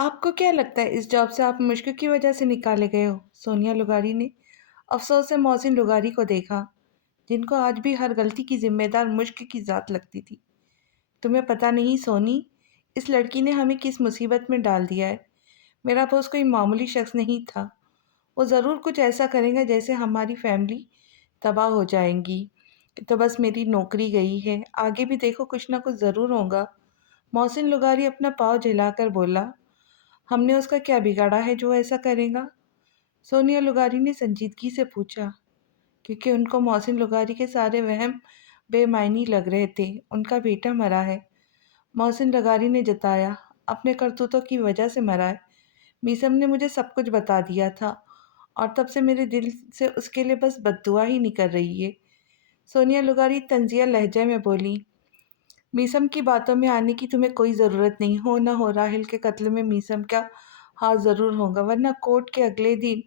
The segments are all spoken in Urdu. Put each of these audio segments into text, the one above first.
آپ کو کیا لگتا ہے اس جاب سے آپ مشک کی وجہ سے نکالے گئے ہو؟ سونیا لغاری نے افسوس سے محسن لغاری کو دیکھا، جن کو آج بھی ہر غلطی کی ذمہ دار مشک کی ذات لگتی تھی۔ تمہیں پتہ نہیں سونی، اس لڑکی نے ہمیں کس مصیبت میں ڈال دیا ہے۔ میرا باس کوئی معمولی شخص نہیں تھا۔ وہ ضرور کچھ ایسا کرے گا جیسے ہماری فیملی تباہ ہو جائیں گی۔ تو بس میری نوکری گئی ہے، آگے بھی دیکھو کچھ نہ کچھ ضرور ہوگا۔ محسن لغاری اپنا پاؤں جھلا کر بولا، ہم نے اس کا کیا بگاڑا ہے جو ایسا کرے گا؟ سونیا لغاری نے سنجیدگی سے پوچھا، کیونکہ ان کو محسن لغاری کے سارے وہم بے معنی لگ رہے تھے۔ ان کا بیٹا مرا ہے، محسن لغاری نے جتایا، اپنے کرتوتوں کی وجہ سے مرا ہے۔ میثم نے مجھے سب کچھ بتا دیا تھا اور تب سے میرے دل سے اس کے لیے بس بد دعا ہی نکل رہی ہے۔ سونیا لغاری طنزیہ لہجے میں بولی، میثم کی باتوں میں آنے کی تمہیں کوئی ضرورت نہیں، ہو نہ ہو راحل کے قتل میں میثم کا ہاتھ ضرور ہوگا، ورنہ کورٹ کے اگلے دن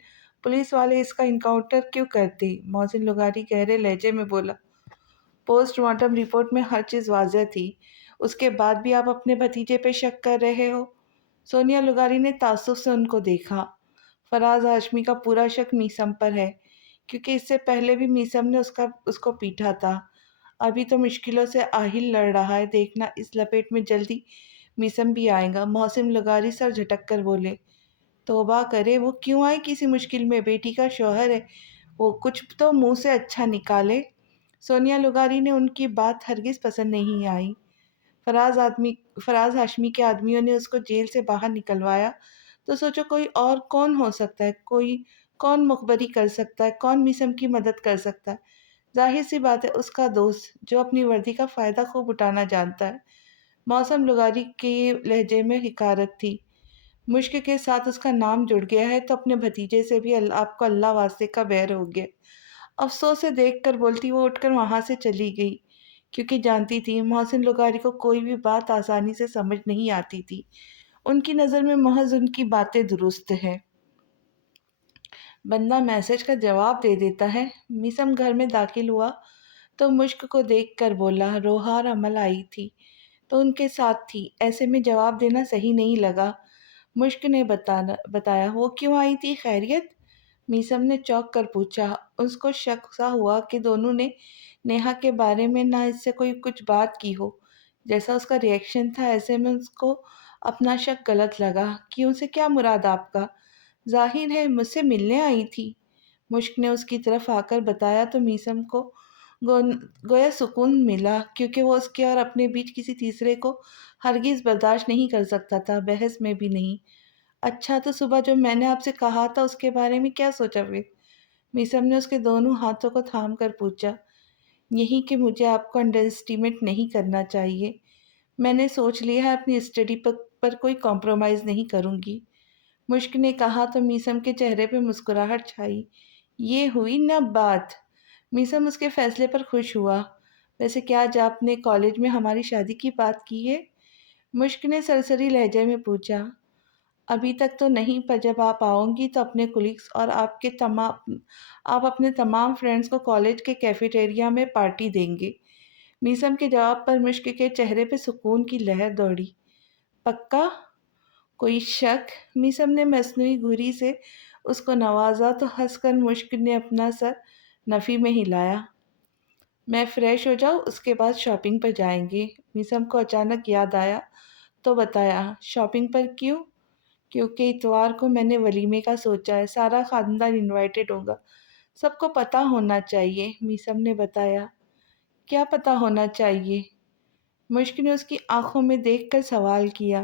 پولیس والے اس کا انکاؤنٹر کیوں کرتے؟ محسن لغاری گہرے لہجے میں بولا، پوسٹ مارٹم رپورٹ میں ہر چیز واضح تھی، اس کے بعد بھی آپ اپنے بھتیجے پہ شک کر رہے ہو؟ سونیا لغاری نے تعصب سے ان کو دیکھا۔ فراز ہاشمی کا پورا شک میثم پر ہے، کیونکہ اس سے پہلے بھی میثم نے اس کو پیٹا تھا۔ ابھی تو مشکلوں سے آہل لڑ رہا ہے، دیکھنا اس لپیٹ میں جلدی میثم بھی آئے گا۔ محسن لغاری سر جھٹک کر بولے، توبہ کرے، وہ کیوں آئے کسی مشکل میں؟ بیٹی کا شوہر ہے، وہ کچھ تو منہ سے اچھا نکالے۔ سونیا لغاری نے ان کی بات ہرگز پسند نہیں آئی۔ فراز ہاشمی کے آدمیوں نے اس کو جیل سے باہر نکلوایا تو سوچو کوئی اور کون ہو سکتا ہے، کون مخبری کر سکتا ہے، کون میثم کی مدد کر سکتا ہے؟ ظاہر سی بات ہے اس کا دوست، جو اپنی وردی کا فائدہ خوب اٹھانا جانتا ہے۔ محسن لغاری کے لہجے میں حقارت تھی۔ مشک کے ساتھ اس کا نام جڑ گیا ہے تو اپنے بھتیجے سے بھی آپ کو اللہ واسطے کا بیر ہو گیا۔ افسوس سے دیکھ کر بولتی وہ اٹھ کر وہاں سے چلی گئی، کیونکہ جانتی تھی محسن لغاری کو کوئی بھی بات آسانی سے سمجھ نہیں آتی تھی۔ ان کی نظر میں محض ان کی باتیں درست ہے، بندہ میسج کا جواب دے دیتا ہے۔ میثم گھر میں داخل ہوا تو مشک کو دیکھ کر بولا، روحا اور عمل آئی تھی تو ان کے ساتھ تھی، ایسے میں جواب دینا صحیح نہیں لگا۔ مشک نے بتایا، وہ کیوں آئی تھی؟ خیریت؟ میثم نے چونک کر پوچھا۔ اس کو شک سا ہوا کہ دونوں نے نیہا کے بارے میں نہ اس سے کوئی کچھ بات کی ہو، جیسا اس کا ری ایکشن تھا ایسے میں اس کو اپنا شک غلط لگا۔ کیوں سے کیا مراد آپ کا؟ ظاہر ہے مجھ سے ملنے آئی تھی، مشک نے اس کی طرف آ کر بتایا تو میثم کو گویا سکون ملا، کیونکہ وہ اس کے اور اپنے بیچ کسی تیسرے کو ہرگز برداشت نہیں کر سکتا تھا، بحث میں بھی نہیں۔ اچھا تو صبح جو میں نے آپ سے کہا تھا اس کے بارے میں کیا سوچا پھر؟ میثم نے اس کے دونوں ہاتھوں کو تھام کر پوچھا۔ یہی کہ مجھے آپ کو انڈر اسٹیمیٹ نہیں کرنا چاہیے، میں نے سوچ لیا ہے اپنی اسٹڈی پر کوئی کمپرومائز نہیں کروں گی، مشک نے کہا تو میثم کے چہرے پہ مسکراہٹ چھائی۔ یہ ہوئی نہ بات! میثم اس کے فیصلے پر خوش ہوا۔ ویسے کیا آج آپ نے کالج میں ہماری شادی کی بات کی ہے؟ مشک نے سرسری لہجے میں پوچھا۔ ابھی تک تو نہیں، پر جب آپ آؤں گی تو اپنے کولیگز اور آپ اپنے تمام فرینڈز کو کالج کے کیفیٹیریا میں پارٹی دیں گے۔ میثم کے جواب پر مشک کے چہرے پہ سکون کی لہر دوڑی۔ پکا؟ کوئی شک؟ میثم نے مصنوعی گھری سے اس کو نوازا تو ہنس کر مشک نے اپنا سر نفی میں ہلایا۔ میں فریش ہو جاؤں، اس کے بعد شاپنگ پر جائیں گے۔ میثم کو اچانک یاد آیا تو بتایا، شاپنگ پر کیوں؟ کیونکہ اتوار کو میں نے ولیمے کا سوچا ہے، سارا خاندان انوائٹڈ ہوگا، سب کو پتہ ہونا چاہیے، میثم نے بتایا۔ کیا پتہ ہونا چاہیے؟ مشک نے اس کی آنکھوں میں دیکھ کر سوال کیا۔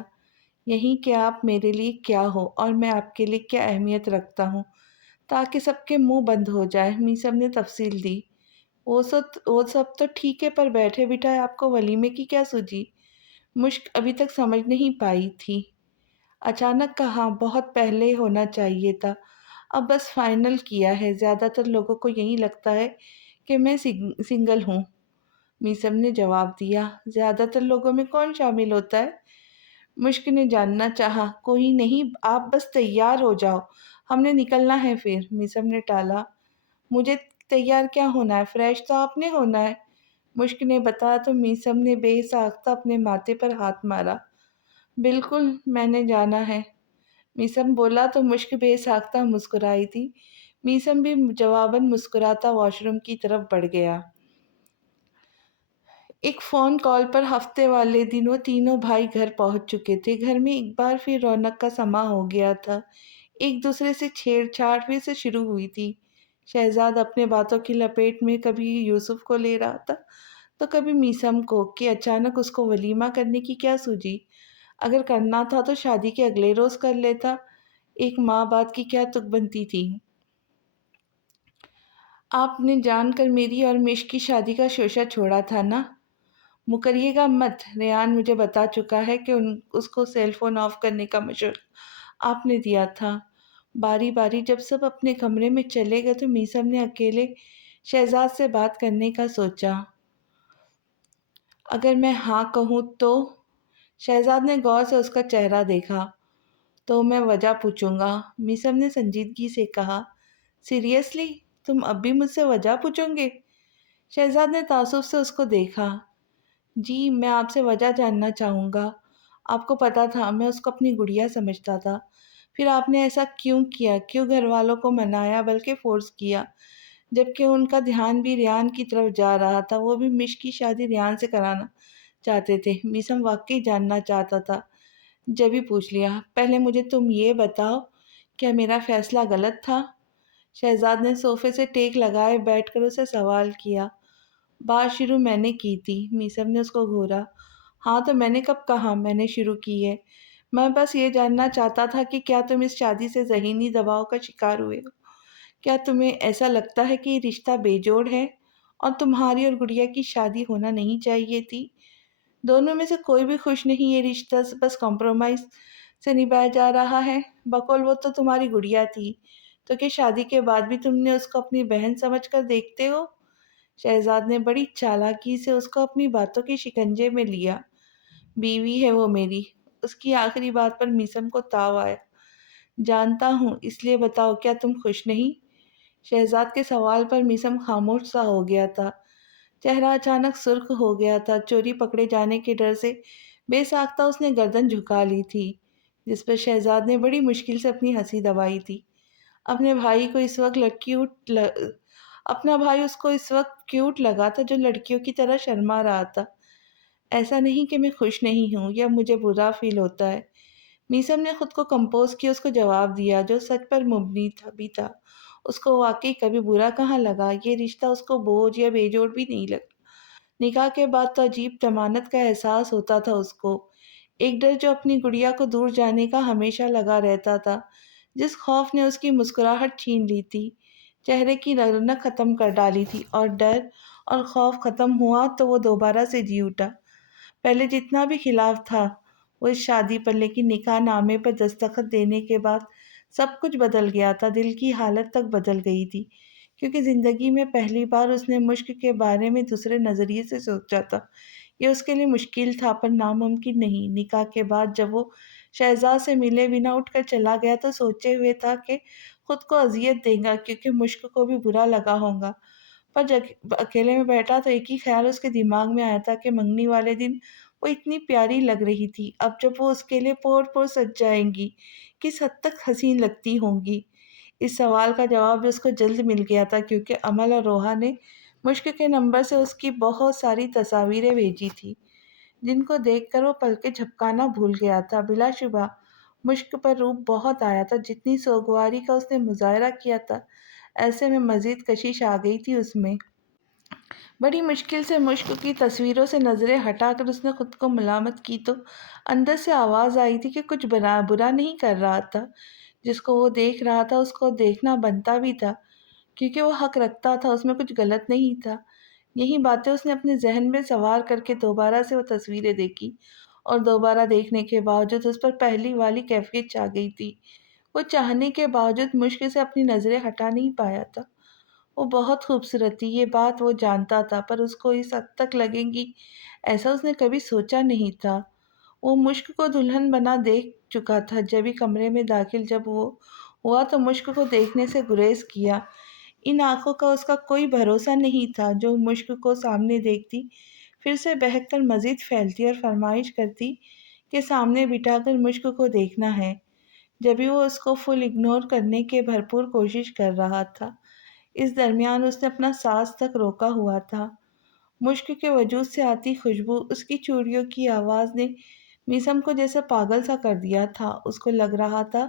یہی کہ آپ میرے لیے کیا ہو اور میں آپ کے لیے کیا اہمیت رکھتا ہوں، تاکہ سب کے منہ بند ہو جائے، میثم نے تفصیل دی۔ وہ سب تو ٹھیک ہے، پر بیٹھے بٹھائے آپ کو ولیمے کی کیا سوجی؟ مشک ابھی تک سمجھ نہیں پائی تھی۔ اچانک کہا، بہت پہلے ہونا چاہیے تھا، اب بس فائنل کیا ہے۔ زیادہ تر لوگوں کو یہی لگتا ہے کہ میں سنگل ہوں، میثم نے جواب دیا۔ زیادہ تر لوگوں میں کون شامل ہوتا ہے؟ مشک نے جاننا چاہا۔ کوئی نہیں، آپ بس تیار ہو جاؤ، ہم نے نکلنا ہے پھر، میثم نے ٹالا۔ مجھے تیار کیا ہونا ہے؟ فریش تو آپ نے ہونا ہے، مشک نے بتایا تو میثم نے بے ساختہ اپنے ماتھے پر ہاتھ مارا۔ بالکل، میں نے جانا ہے۔ میسم بولا تو مشک بے ساختہ مسکرائی تھی۔ میسم بھی جواباً مسکراتا واش روم کی طرف بڑھ گیا۔ ایک فون کال پر ہفتے والے دن وہ تینوں بھائی گھر پہنچ چکے تھے۔ گھر میں ایک بار پھر رونق کا سما ہو گیا تھا۔ ایک دوسرے سے چھیڑ چھاڑ پھر سے شروع ہوئی تھی۔ شہزاد اپنے باتوں کی لپیٹ میں کبھی یوسف کو لے رہا تھا تو کبھی میسم کو، کہ اچانک اس کو ولیمہ کرنے کی کیا سوجی؟ اگر کرنا تھا تو شادی کے اگلے روز کر لیتا۔ ایک ماں بات کی کیا تک بنتی تھی؟ آپ نے جان کر میری اور مش کی شادی کا شوشہ چھوڑا تھا نا؟ مکریے گا مت، ریان مجھے بتا چکا ہے کہ اس کو سیل فون آف کرنے کا مشورہ آپ نے دیا تھا۔ باری باری جب سب اپنے کمرے میں چلے گئے تو میسم نے اکیلے شہزاد سے بات کرنے کا سوچا۔ اگر میں ہاں کہوں تو؟ شہزاد نے غور سے اس کا چہرہ دیکھا۔ تو میں وجہ پوچھوں گا، میسم نے سنجیدگی سے کہا۔ سیریسلی؟ تم اب بھی مجھ سے وجہ پوچھو گے؟ شہزاد نے تعصب سے اس کو دیکھا۔ جی، میں آپ سے وجہ جاننا چاہوں گا۔ آپ کو پتا تھا میں اس کو اپنی گڑیا سمجھتا تھا، پھر آپ نے ایسا کیوں کیا؟ کیوں گھر والوں کو منایا بلکہ فورس کیا، جبکہ ان کا دھیان بھی ریان کی طرف جا رہا تھا؟ وہ بھی مش کی شادی ریان سے کرانا چاہتے تھے۔ میسم واقعی جاننا چاہتا تھا۔ جبھی پوچھ لیا۔ پہلے مجھے تم یہ بتاؤ، کیا میرا فیصلہ غلط تھا؟ شہزاد نے صوفے سے ٹیک لگائے بیٹھ کر اسے سوال کیا۔ بات شروع میں نے کی تھی، میسم نے اس کو گھورا۔ ہاں تو میں نے کب کہا میں نے شروع کی ہے؟ میں بس یہ جاننا چاہتا تھا کہ کیا تم اس شادی سے ذہنی دباؤ کا شکار ہوئے ہو؟ کیا تمہیں ایسا لگتا ہے کہ یہ رشتہ بے جوڑ ہے اور تمہاری اور گڑیا کی شادی ہونا نہیں چاہیے تھی؟ دونوں میں سے کوئی بھی خوش نہیں، یہ رشتہ بس کمپرومائز سے نبھایا جا رہا ہے۔ بقول وہ تو تمہاری گڑیا تھی، تو کہ شادی کے بعد بھی تم نے اس کو اپنی بہن سمجھ کر دیکھتے ہو؟ شہزاد نے بڑی چالاکی سے اس کو اپنی باتوں کے شکنجے میں لیا۔ بیوی ہے وہ میری۔ اس کی آخری بات پر میسم کو تاؤ آیا۔ جانتا ہوں، اس لیے بتاؤ، کیا تم خوش نہیں؟ شہزاد کے سوال پر میسم خاموش سا ہو گیا تھا۔ چہرہ اچانک سرخ ہو گیا تھا۔ چوری پکڑے جانے کے ڈر سے بے ساختہ اس نے گردن جھکا لی تھی، جس پر شہزاد نے بڑی مشکل سے اپنی ہنسی دبائی تھی۔ اپنے بھائی کو اس وقت اپنا بھائی اس کو اس وقت کیوٹ لگا تھا، جو لڑکیوں کی طرح شرما رہا تھا۔ ایسا نہیں کہ میں خوش نہیں ہوں یا مجھے برا فیل ہوتا ہے۔ میسم نے خود کو کمپوز کیا، اس کو جواب دیا جو سچ پر مبنی تھا۔ اس کو واقعی کبھی برا کہاں لگا؟ یہ رشتہ اس کو بوجھ یا بے جوڑ بھی نہیں لگا۔ نکاح کے بعد تو عجیب ضمانت کا احساس ہوتا تھا اس کو، ایک ڈر جو اپنی گڑیا کو دور جانے کا ہمیشہ لگا رہتا تھا، جس خوف نے اس کی مسکراہٹ چھین لی تھی، چہرے کی رونق ختم کر ڈالی تھی، اور ڈر اور خوف ختم ہوا تو وہ دوبارہ سے جی اٹھا۔ پہلے جتنا بھی خلاف تھا وہ اس شادی پر، لیکن نکاح نامے پر دستخط دینے کے بعد سب کچھ بدل گیا تھا۔ دل کی حالت تک بدل گئی تھی، کیونکہ زندگی میں پہلی بار اس نے مشک کے بارے میں دوسرے نظریے سے سوچا تھا۔ یہ اس کے لیے مشکل تھا پر ناممکن نہیں۔ نکاح کے بعد جب وہ شہزاد سے ملے بنا اٹھ کر چلا گیا تو سوچے ہوئے تھا کہ خود کو اذیت دے گا، کیونکہ مشک کو بھی برا لگا ہوگا، پر جب اکیلے میں بیٹھا تو ایک ہی خیال اس کے دماغ میں آیا تھا کہ منگنی والے دن وہ اتنی پیاری لگ رہی تھی، اب جب وہ اس کے لیے پور پور سج جائیں گی کس حد تک حسین لگتی ہوں گی؟ اس سوال کا جواب بھی اس کو جلد مل گیا تھا، کیونکہ امل اور روحا نے مشک کے نمبر سے اس کی بہت ساری تصاویریں بھیجی تھی، جن کو دیکھ کر وہ پلکیں جھپکانا بھول گیا تھا۔ بلا شبہ مشک پر روپ بہت آیا تھا، جتنی سوگواری کا اس نے مظاہرہ کیا تھا، ایسے میں مزید کشش آ گئی تھی اس میں۔ بڑی مشکل سے مشک کی تصویروں سے نظریں ہٹا کر اس نے خود کو ملامت کی تو اندر سے آواز آئی تھی کہ کچھ برا نہیں کر رہا تھا۔ جس کو وہ دیکھ رہا تھا اس کو دیکھنا بنتا بھی تھا، کیونکہ وہ حق رکھتا تھا، اس میں کچھ غلط نہیں تھا۔ یہی باتیں اس نے اپنے ذہن میں سوار کر کے دوبارہ سے وہ تصویریں دیکھی، اور دوبارہ دیکھنے کے باوجود اس پر پہلی والی کیفیت چھا گئی تھی۔ وہ چاہنے کے باوجود مشک سے اپنی نظریں ہٹا نہیں پایا تھا۔ وہ بہت خوبصورت تھی، یہ بات وہ جانتا تھا، پر اس کو اس حد تک لگیں گی ایسا اس نے کبھی سوچا نہیں تھا۔ وہ مشک کو دلہن بنا دیکھ چکا تھا۔ جبھی کمرے میں داخل جب وہ ہوا تو مشک کو دیکھنے سے گریز کیا۔ ان آنکھوں کا اس کا کوئی بھروسہ نہیں تھا، جو مشک کو سامنے دیکھتی پھر سے بہک کر مزید پھیلتی اور فرمائش کرتی کہ سامنے بٹھا کر مشک کو دیکھنا ہے۔ جب بھی وہ اس کو فل اگنور کرنے کے بھرپور کوشش کر رہا تھا۔ اس درمیان اس نے اپنا سانس تک روکا ہوا تھا۔ مشک کے وجود سے آتی خوشبو، اس کی چوڑیوں کی آواز نے میسم کو جیسے پاگل سا کر دیا تھا۔ اس کو لگ رہا تھا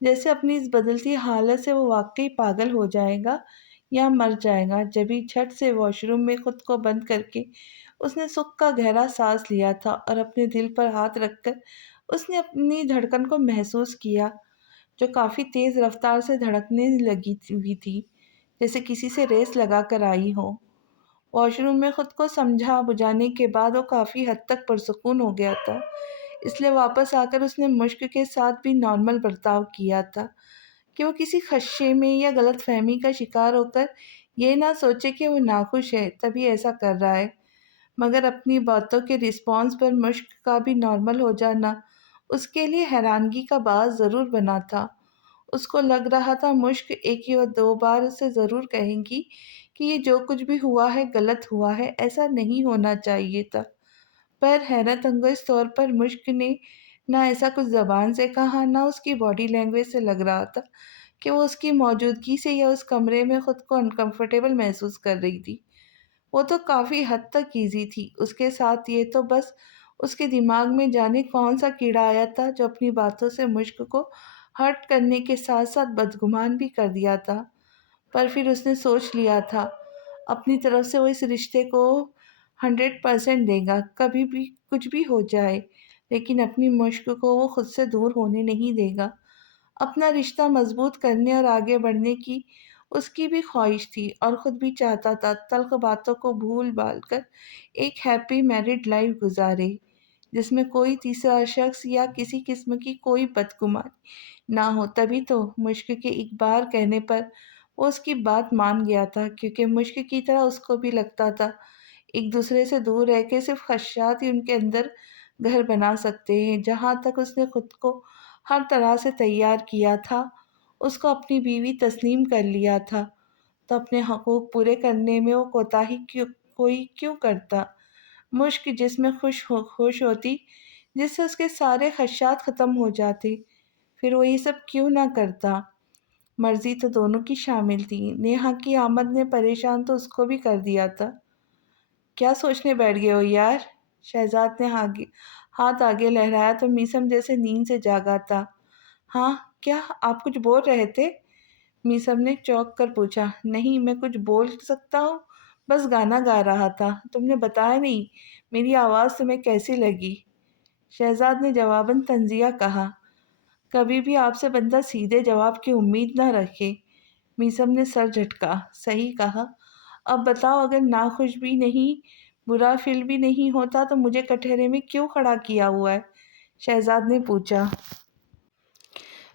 جیسے اپنی اس بدلتی حالت سے وہ واقعی پاگل ہو جائے گا یا مر جائے گا۔ جبھی جھٹ سے واش روم میں خود کو بند کر کے اس نے سکھ کا گہرا سانس لیا تھا اور اپنے دل پر ہاتھ رکھ کر اس نے اپنی دھڑکن کو محسوس کیا، جو کافی تیز رفتار سے دھڑکنے لگی ہوئی تھی، جیسے کسی سے ریس لگا کر آئی ہو۔ واش روم میں خود کو سمجھا بجھانے کے بعد وہ کافی حد تک پرسکون ہو گیا تھا، اس لیے واپس آ کر اس نے مشک کے ساتھ بھی نارمل برتاؤ کیا تھا کہ وہ کسی خدشے میں یا غلط فہمی کا شکار ہو کر یہ نہ سوچے کہ وہ ناخوش ہے تبھی ایسا کر رہا ہے۔ مگر اپنی باتوں کے رسپانس پر مشک کا بھی نارمل ہو جانا اس کے لیے حیرانگی کا باعث ضرور بنا تھا۔ اس کو لگ رہا تھا مشک ایک یا دو بار اسے ضرور کہیں گی کہ یہ جو کچھ بھی ہوا ہے غلط ہوا ہے، ایسا نہیں ہونا چاہیے تھا، پر حیرت انگیز طور پر مشک نے نہ ایسا کچھ زبان سے کہا، نہ اس کی باڈی لینگویج سے لگ رہا تھا کہ وہ اس کی موجودگی سے یا اس کمرے میں خود کو انکمفرٹیبل محسوس کر رہی تھی۔ وہ تو کافی حد تک ایزی تھی، اس کے ساتھ یہ تو بس اس کے دماغ میں جانے کون سا کیڑا آیا تھا جو اپنی باتوں سے مشک کو ہرٹ کرنے کے ساتھ ساتھ بدگمان بھی کر دیا تھا۔ پر پھر اس نے سوچ لیا تھا اپنی طرف سے وہ اس رشتے کو 100% دے گا، کبھی بھی کچھ بھی ہو جائے، لیکن اپنی مشک کو وہ خود سے دور ہونے نہیں دے گا۔ اپنا رشتہ مضبوط کرنے اور آگے بڑھنے کی اس کی بھی خواہش تھی اور خود بھی چاہتا تھا تلخ باتوں کو بھول بھال کر ایک ہیپی میرڈ لائف گزارے، جس میں کوئی تیسرا شخص یا کسی قسم کی کوئی بدگمانی نہ ہو۔ تبھی تو مشک کے ایک بار کہنے پر وہ اس کی بات مان گیا تھا، کیونکہ مشک کی طرح اس کو بھی لگتا تھا ایک دوسرے سے دور رہ کے صرف خدشات ہی ان کے اندر گھر بنا سکتے ہیں۔ جہاں تک اس نے خود کو ہر طرح سے تیار کیا تھا، اس کو اپنی بیوی تسلیم کر لیا تھا، تو اپنے حقوق پورے کرنے میں وہ کوتاہی کوئی کیوں کرتا؟ مشک جس میں خوش ہوتی، جس سے اس کے سارے خدشات ختم ہو جاتے، پھر وہ یہ سب کیوں نہ کرتا؟ مرضی تو دونوں کی شامل تھی، نیہا کی آمد نے پریشان تو اس کو بھی کر دیا تھا۔ کیا سوچنے بیٹھ گئے ہو یار؟ شہزاد نے ہاتھ آگے لہرایا تو میسم جیسے نیند سے جاگا تھا۔ ہاں، کیا آپ کچھ بول رہے تھے؟ میسم نے چونک کر پوچھا۔ نہیں، میں کچھ بول سکتا ہوں، بس گانا گا رہا تھا۔ تم نے بتایا نہیں میری آواز تمہیں کیسی لگی؟ شہزاد نے جواباً طنزیہ کہا۔ کبھی بھی آپ سے بندہ سیدھے جواب کی امید نہ رکھے۔ میسم نے سر جھٹکا۔ صحیح کہا، اب بتاؤ، اگر ناخوش بھی نہیں، برا فیل بھی نہیں ہوتا تو مجھے کٹہرے میں کیوں کھڑا کیا ہوا ہے؟ شہزاد نے پوچھا۔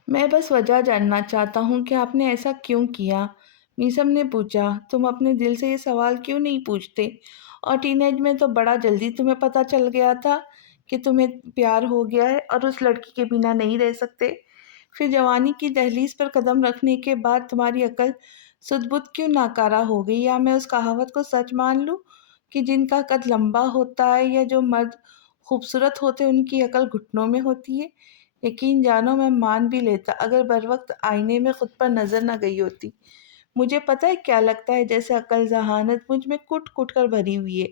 میں بس وجہ جاننا چاہتا ہوں کہ آپ نے ایسا کیوں کیا، میسم نے پوچھا۔ تم اپنے دل سے یہ سوال کیوں نہیں پوچھتے؟ اور ٹین ایج میں تو بڑا جلدی تمہیں پتہ چل گیا تھا کہ تمہیں پیار ہو گیا ہے اور اس لڑکی کے بنا نہیں رہ سکتے۔ پھر جوانی کی دہلیز پر قدم رکھنے کے بعد تمہاری عقل سدھ بدھ کیوں ناکارہ ہو گئی؟ یا میں اس کہاوت کو سچ مان لوں کہ جن کا قد لمبا ہوتا ہے یا جو مرد خوبصورت ہوتے ان کی عقل گھٹنوں میں ہوتی ہے؟ یقین جانو میں مان بھی لیتا اگر بروقت آئینے میں خود پر نظر نہ گئی ہوتی۔ مجھے پتہ ہے کیا لگتا ہے، جیسے عقل ذہانت مجھ میں کٹ کٹ کر بھری ہوئی ہے۔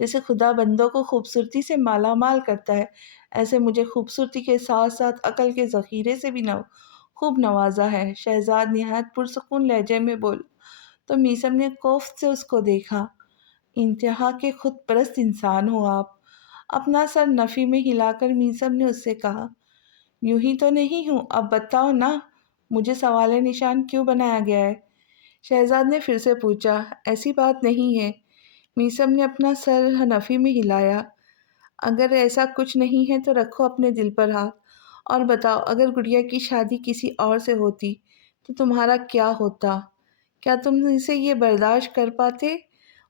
جیسے خدا بندوں کو خوبصورتی سے مالا مال کرتا ہے، ایسے مجھے خوبصورتی کے ساتھ ساتھ عقل کے ذخیرے سے بھی خوب نوازا ہے۔ شہزاد نہایت پرسکون لہجے میں بولا تو میسم نے کوفت سے اس کو دیکھا۔ انتہا کے خود پرست انسان ہو آپ۔ اپنا سر نفی میں ہلا کر میسم نے اس سے کہا۔ یوں ہی تو نہیں ہوں، اب بتاؤ نا، مجھے سوال نشان کیوں بنایا گیا ہے؟ شہزاد نے پھر سے پوچھا۔ ایسی بات نہیں ہے، میسم نے اپنا سر نفی میں ہلایا۔ اگر ایسا کچھ نہیں ہے تو رکھو اپنے دل پر ہاتھ اور بتاؤ، اگر گڑیا کی شادی کسی اور سے ہوتی تو تمہارا کیا ہوتا؟ کیا تم اسے یہ برداشت کر پاتے؟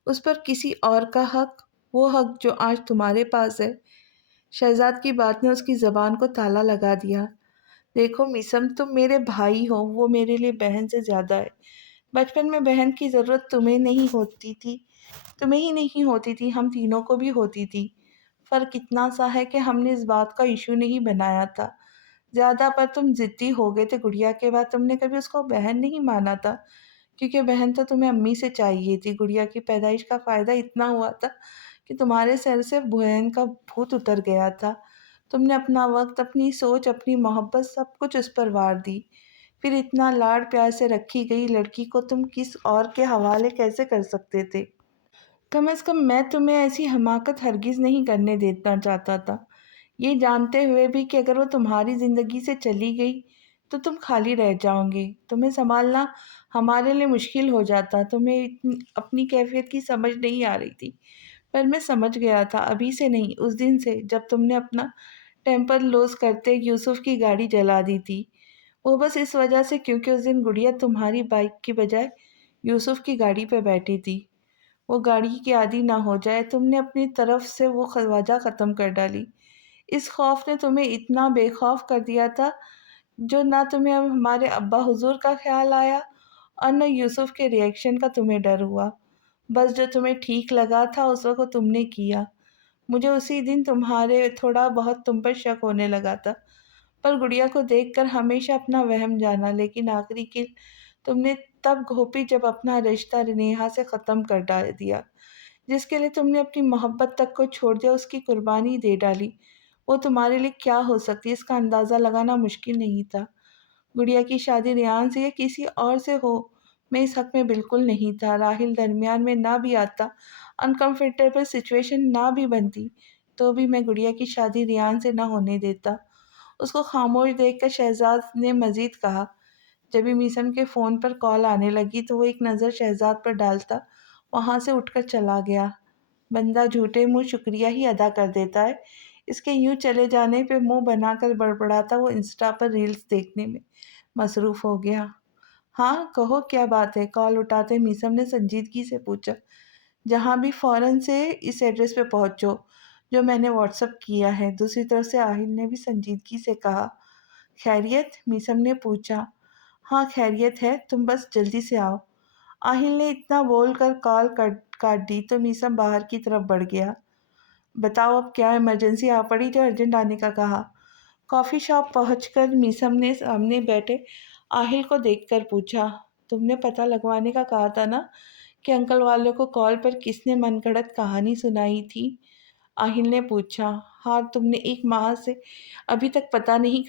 اس پر کسی اور کا حق، وہ حق جو آج تمہارے پاس ہے؟ شہزاد کی بات نے اس کی زبان کو تالا لگا دیا۔ دیکھو میسم، تم میرے بھائی ہو، وہ میرے لیے بہن سے زیادہ ہے۔ بچپن میں بہن کی ضرورت تمہیں ہی نہیں ہوتی تھی، ہم تینوں کو بھی ہوتی تھی۔ فرق اتنا سا ہے کہ ہم نے اس بات کا ایشو نہیں بنایا تھا، زیادہ پر تم ضدی ہو گئے تھے گڑیا کے بعد، تم نے کبھی اس کو بہن نہیں مانا تھا، کیونکہ بہن تو تمہیں امی سے چاہیے تھی۔ گڑیا کی پیدائش کا فائدہ اتنا ہوا تھا کہ تمہارے سر سے بہن کا بھوت اتر گیا تھا۔ تم نے اپنا وقت، اپنی سوچ، اپنی محبت سب کچھ اس پر وار دی۔ پھر اتنا لاڑ پیار سے رکھی گئی لڑکی کو تم کس اور کے حوالے کیسے کر سکتے تھے؟ کم از کم میں تمہیں ایسی حماقت ہرگز نہیں کرنے دینا چاہتا تھا، یہ جانتے ہوئے بھی کہ اگر وہ تمہاری زندگی سے چلی گئی تو تم خالی رہ جاؤ گے۔ تمہیں سنبھالنا ہمارے لیے مشکل ہو جاتا، تمہیں اپنی کیفیت کی سمجھ نہیں آ رہی تھی، پر میں سمجھ گیا تھا، ابھی سے نہیں، اس دن سے جب تم نے اپنا ٹیمپر لوز کرتے یوسف کی گاڑی جلا دی تھی۔ وہ بس اس وجہ سے کیونکہ اس دن گڑیا تمہاری بائک کی بجائے یوسف کی گاڑی پہ بیٹھی تھی۔ وہ گاڑی کی عادی نہ ہو جائے، تم نے اپنی طرف سے وہ وجہ ختم کر ڈالی۔ اس خوف نے تمہیں اتنا بے خوف کر دیا تھا جو نہ تمہیں اب ہمارے ابا حضور کا خیال آیا اور نہ یوسف کے ری ایکشن کا تمہیں ڈر ہوا۔ بس جو تمہیں ٹھیک لگا تھا اس وقت تم نے کیا۔ مجھے اسی دن تمہارے تھوڑا بہت تم پر شک ہونے لگا تھا، پر گڑیا کو دیکھ کر ہمیشہ اپنا وہم جانا، لیکن آخری کی تم نے تب گھوپی جب اپنا رشتہ نیہا سے ختم کر دیا، جس کے لیے تم نے اپنی محبت تک کو چھوڑ دیا، اس کی قربانی دے ڈالی۔ وہ تمہارے لیے کیا ہو سکتی اس کا اندازہ لگانا مشکل نہیں تھا۔ گڑیا کی شادی ریان سے یا کسی اور سے ہو، میں اس حق میں بالکل نہیں تھا۔ راحل درمیان میں نہ بھی آتا، انکمفرٹیبل سچویشن نہ بھی بنتی، تو بھی میں گڑیا کی شادی ریان سے نہ ہونے دیتا۔ اس کو خاموش دیکھ کر شہزاد نے مزید کہا۔ جبھی میثم کے فون پر کال آنے لگی تو وہ ایک نظر شہزاد پر ڈالتا وہاں سے اٹھ کر چلا گیا۔ بندہ جھوٹے منہ شکریہ ہی ادا کر دیتا ہے، اس کے یوں چلے جانے پہ منہ بنا کر بڑبڑاتا وہ انسٹا پر ریلز دیکھنے میں مصروف ہو گیا۔ ہاں کہو کیا بات ہے؟ کال اٹھاتے میثم نے سنجیدگی سے پوچھا۔ جہاں بھی فوراً سے اس ایڈریس پہ پہنچو جو میں نے واٹس ایپ کیا ہے۔ دوسری طرف سے آہل نے بھی سنجیدگی سے کہا۔ خیریت؟ میثم نے پوچھا۔ ہاں خیریت ہے، تم بس جلدی سے آؤ۔ آہل نے اتنا بول کر کال کاٹ دی تو میثم باہر کی طرف بڑھ گیا۔ بتاؤ اب کیا ایمرجنسی آ پڑی جو ارجنٹ آنے کا کہا؟ کافی شاپ پہنچ کر میثم نے سامنے بیٹھے آہل کو دیکھ کر پوچھا۔ تم نے پتہ لگوانے کا کہا تھا نا کہ انکل والوں کو کال پر کس نے من گھڑت کہانی سنائی تھی؟ آہل نے پوچھا۔ ہاں تم نے 1 ماہ سے ابھی تک پتہ نہیں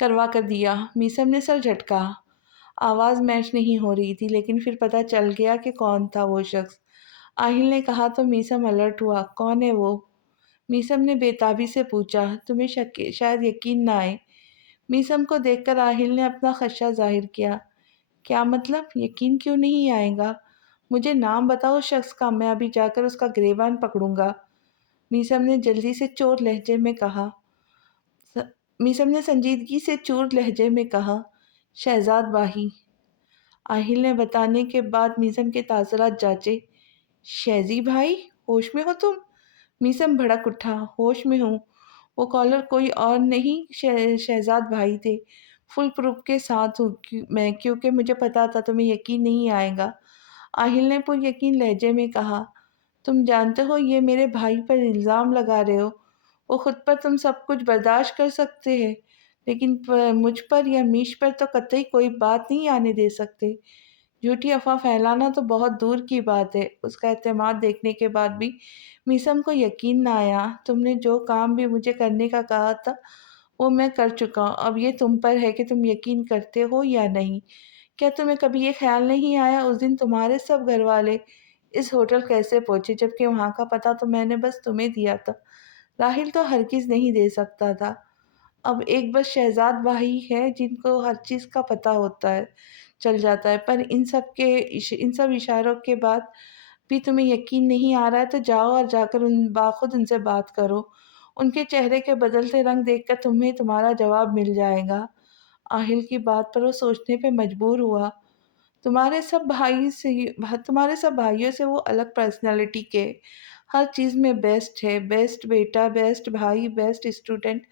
کروا کر دیا۔ میثم نے سر جھٹکا۔ آواز میچ نہیں ہو رہی تھی لیکن پھر پتہ چل گیا کہ کون تھا وہ شخص۔ آہل نے کہا تو میثم الرٹ ہوا۔ کون ہے وہ؟ میثم نے بے تابی سے پوچھا۔ تمہیں شاید یقین نہ آئے۔ میثم کو دیکھ کر آہل نے اپنا خدشہ ظاہر کیا۔ کیا مطلب؟ یقین کیوں نہیں آئے گا؟ مجھے نام بتاؤ اس شخص کا، میں ابھی جا کر اس کا گریبان پکڑوں گا۔ میثم نے جلدی سے چور لہجے میں کہا۔ میثم نے سنجیدگی سے چور لہجے میں کہا۔ شہزاد باہی۔ آہل نے بتانے کے بعد میثم کے تاثرات جانچے۔ شہزی بھائی؟ ہوش میں ہو تم؟ میثم بھڑک اٹھا۔ ہوش میں ہوں۔ وہ کالر کوئی اور نہیں شہزاد بھائی تھے۔ فل پروف کے ساتھ ہوں میں، کیونکہ مجھے پتا تھا تمہیں یقین نہیں آئے گا۔ آہل نے پر یقین لہجے میں کہا۔ تم جانتے ہو یہ میرے بھائی پر الزام لگا رہے ہو، وہ خود پر تم سب کچھ برداشت کر سکتے ہیں لیکن مجھ پر یا میش پر تو قطعی کوئی بات نہیں آنے دے سکتے۔ جھوٹی افواہ پھیلانا تو بہت دور کی بات ہے۔ اس کا اعتماد دیکھنے کے بعد بھی میثم کو یقین نہ آیا۔ تم نے جو کام بھی مجھے کرنے کا کہا تھا وہ میں کر چکا ہوں، اب یہ تم پر ہے کہ تم یقین کرتے ہو یا نہیں۔ کیا تمہیں کبھی یہ خیال نہیں آیا اس دن تمہارے سب گھر والے اس ہوٹل کیسے پہنچے جبکہ وہاں کا پتہ تو میں نے بس تمہیں دیا تھا؟ راحل تو ہرگز نہیں دے سکتا تھا۔ اب ایک بس شہزاد بھائی ہے جن کو ہر چیز کا پتہ ہوتا ہے چل جاتا ہے، پر ان سب اشاروں کے بعد بھی تمہیں یقین نہیں آ رہا ہے تو جاؤ اور جا کر باخود ان سے بات کرو۔ ان کے چہرے کے بدلتے رنگ دیکھ کر تمہیں تمہارا جواب مل جائے گا۔ آہل کی بات پر وہ سوچنے پہ مجبور ہوا۔ تمہارے سب بھائیوں سے وہ الگ پرسنالٹی کے، ہر چیز میں بیسٹ ہے، بیسٹ بیٹا، بیسٹ بھائی، بیسٹ اسٹوڈنٹ،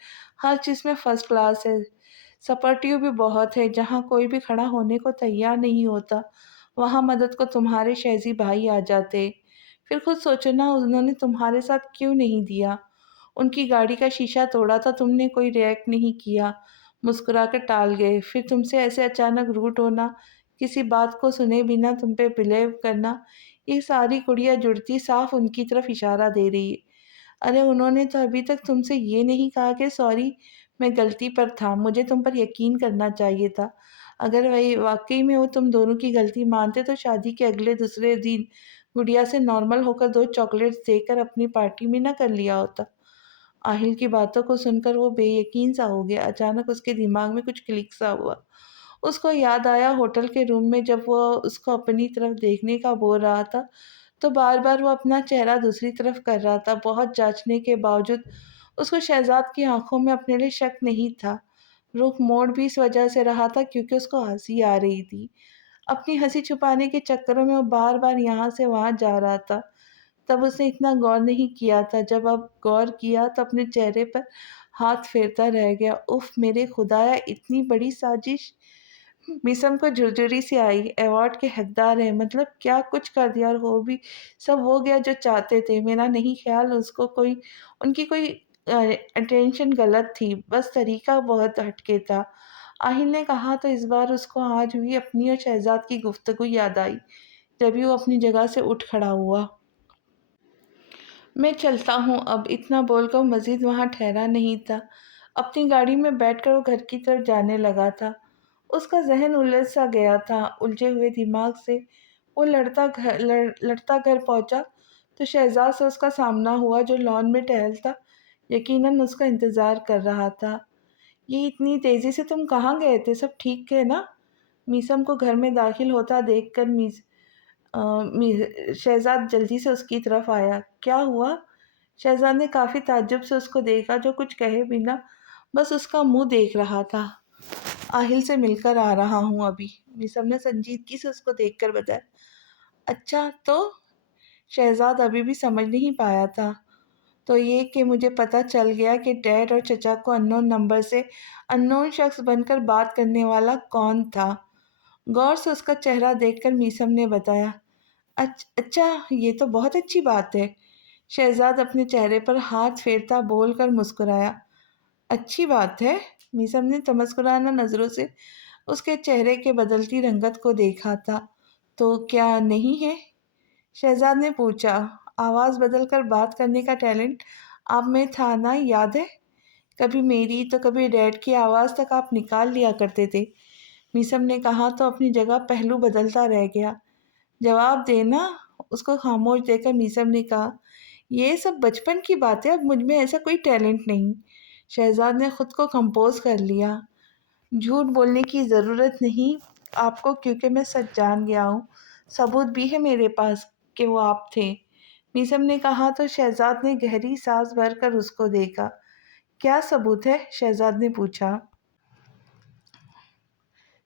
ہر چیز میں فرسٹ کلاس ہے۔ سپورٹیو بھی بہت ہے، جہاں کوئی بھی کھڑا ہونے کو تیار نہیں ہوتا وہاں مدد کو تمہارے شہزی بھائی آ جاتے۔ پھر خود سوچو نا انہوں نے تمہارے ساتھ کیوں نہیں دیا؟ ان کی گاڑی کا شیشہ توڑا تھا، تم نے کوئی ریئیکٹ نہیں کیا، مسکرا کر ٹال گئے۔ پھر تم سے ایسے اچانک روٹ ہونا، کسی بات کو سنے بنا تم پہ بلیو کرنا، یہ ساری کڑیاں جڑتی صاف ان کی طرف اشارہ دے رہی ہے۔ ارے انہوں نے تو ابھی تک تم سے یہ نہیں کہا کہ سوری، میں غلطی پر تھا، مجھے تم پر یقین کرنا چاہیے تھا۔ اگر وہی واقعی میں وہ تم دونوں کی غلطی مانتے تو شادی کے اگلے دوسرے دن گڑیا سے نارمل ہو کر 2 چاکلیٹس دے کر اپنی پارٹی میں نہ کر لیا ہوتا۔ آہل کی باتوں کو سن کر وہ بے یقین سا ہو گیا۔ اچانک اس کے دماغ میں کچھ کلک سا ہوا۔ اس کو یاد آیا ہوٹل کے روم میں جب وہ اس کو اپنی طرف دیکھنے کا بول رہا تھا تو بار بار وہ اپنا چہرہ دوسری طرف کر رہا تھا۔ بہت جانچنے کے باوجود اس کو شہزاد کی آنکھوں میں اپنے لیے شک نہیں تھا۔ رخ موڑ بھی اس وجہ سے رہا تھا کیونکہ اس کو ہنسی آ رہی تھی۔ اپنی ہنسی چھپانے کے چکروں میں وہ بار بار یہاں سے وہاں جا رہا تھا۔ تب اس نے اتنا غور نہیں کیا تھا، جب اب غور کیا تو اپنے چہرے پر ہاتھ پھیرتا رہ گیا۔ اف میرے خدایا، اتنی بڑی سازش! میسم کو جھرجھری سی آئی۔ ایوارڈ کے حقدار ہیں، مطلب کیا کچھ کر دیا اور ہو بھی سب ہو گیا جو چاہتے تھے۔ میرا نہیں خیال ان کی کوئی انٹینشن غلط تھی، بس طریقہ بہت ہٹکے تھا۔ آہل نے کہا تو اس بار اس کو آج ہوئی اپنی اور شہزاد کی گفتگو یاد آئی، جبھی وہ اپنی جگہ سے اٹھ کھڑا ہوا۔ میں چلتا ہوں اب، اتنا بول کر وہ مزید وہاں ٹھہرا نہیں تھا۔ اپنی گاڑی میں بیٹھ کر وہ گھر کی طرف جانے لگا تھا۔ اس کا ذہن الجھ سا گیا تھا۔ الجھے ہوئے دماغ سے وہ لڑتا گھر پہنچا تو شہزاد سے اس کا سامنا ہوا جو لان میں ٹہلتا یقیناً اس کا انتظار کر رہا تھا۔ یہ اتنی تیزی سے تم کہاں گئے تھے؟ سب ٹھیک ہے نا؟ میسم کو گھر میں داخل ہوتا دیکھ کر شہزاد جلدی سے اس کی طرف آیا۔ کیا ہوا؟ شہزاد نے کافی تعجب سے اس کو دیکھا جو کچھ کہے بنا بس اس کا منہ دیکھ رہا تھا۔ آہل سے مل کر آ رہا ہوں ابھی، میسم نے سنجیدگی سے اس کو دیکھ کر بتایا۔ اچھا تو؟ شہزاد ابھی بھی سمجھ نہیں پایا تھا۔ تو یہ کہ مجھے پتہ چل گیا کہ ڈیڈ اور چچا کو اننون نمبر سے اننون شخص بن کر بات کرنے والا کون تھا۔ غور سے اس کا چہرہ دیکھ کر میسم نے بتایا۔ اچھا، یہ تو بہت اچھی بات ہے۔ شہزاد اپنے چہرے پر ہاتھ پھیرتا بول کر مسکرایا۔ اچھی بات ہے؟ میسم نے تمسکرانہ نظروں سے اس کے چہرے کے بدلتی رنگت کو دیکھا تھا۔ تو کیا نہیں ہے؟ شہزاد نے پوچھا۔ آواز بدل کر بات کرنے کا ٹیلنٹ آپ میں تھا نا، یاد ہے؟ کبھی میری تو کبھی ڈیڈ کی آواز تک آپ نکال لیا کرتے تھے۔ میسم نے کہا تو اپنی جگہ پہلو بدلتا رہ گیا۔ جواب دینا؟ اس کو خاموش دے کر میسم نے کہا، یہ سب بچپن کی بات ہے، اب مجھ میں ایسا کوئی ٹیلنٹ نہیں۔ شہزاد نے خود کو کمپوز کر لیا۔ جھوٹ بولنے کی ضرورت نہیں آپ کو کیونکہ میں سچ جان گیا ہوں، ثبوت بھی ہے میرے پاس کہ وہ آپ تھے۔ میسم نے کہا تو شہزاد نے گہری سانس بھر کر اس کو دیکھا۔ کیا ثبوت ہے؟ شہزاد نے پوچھا۔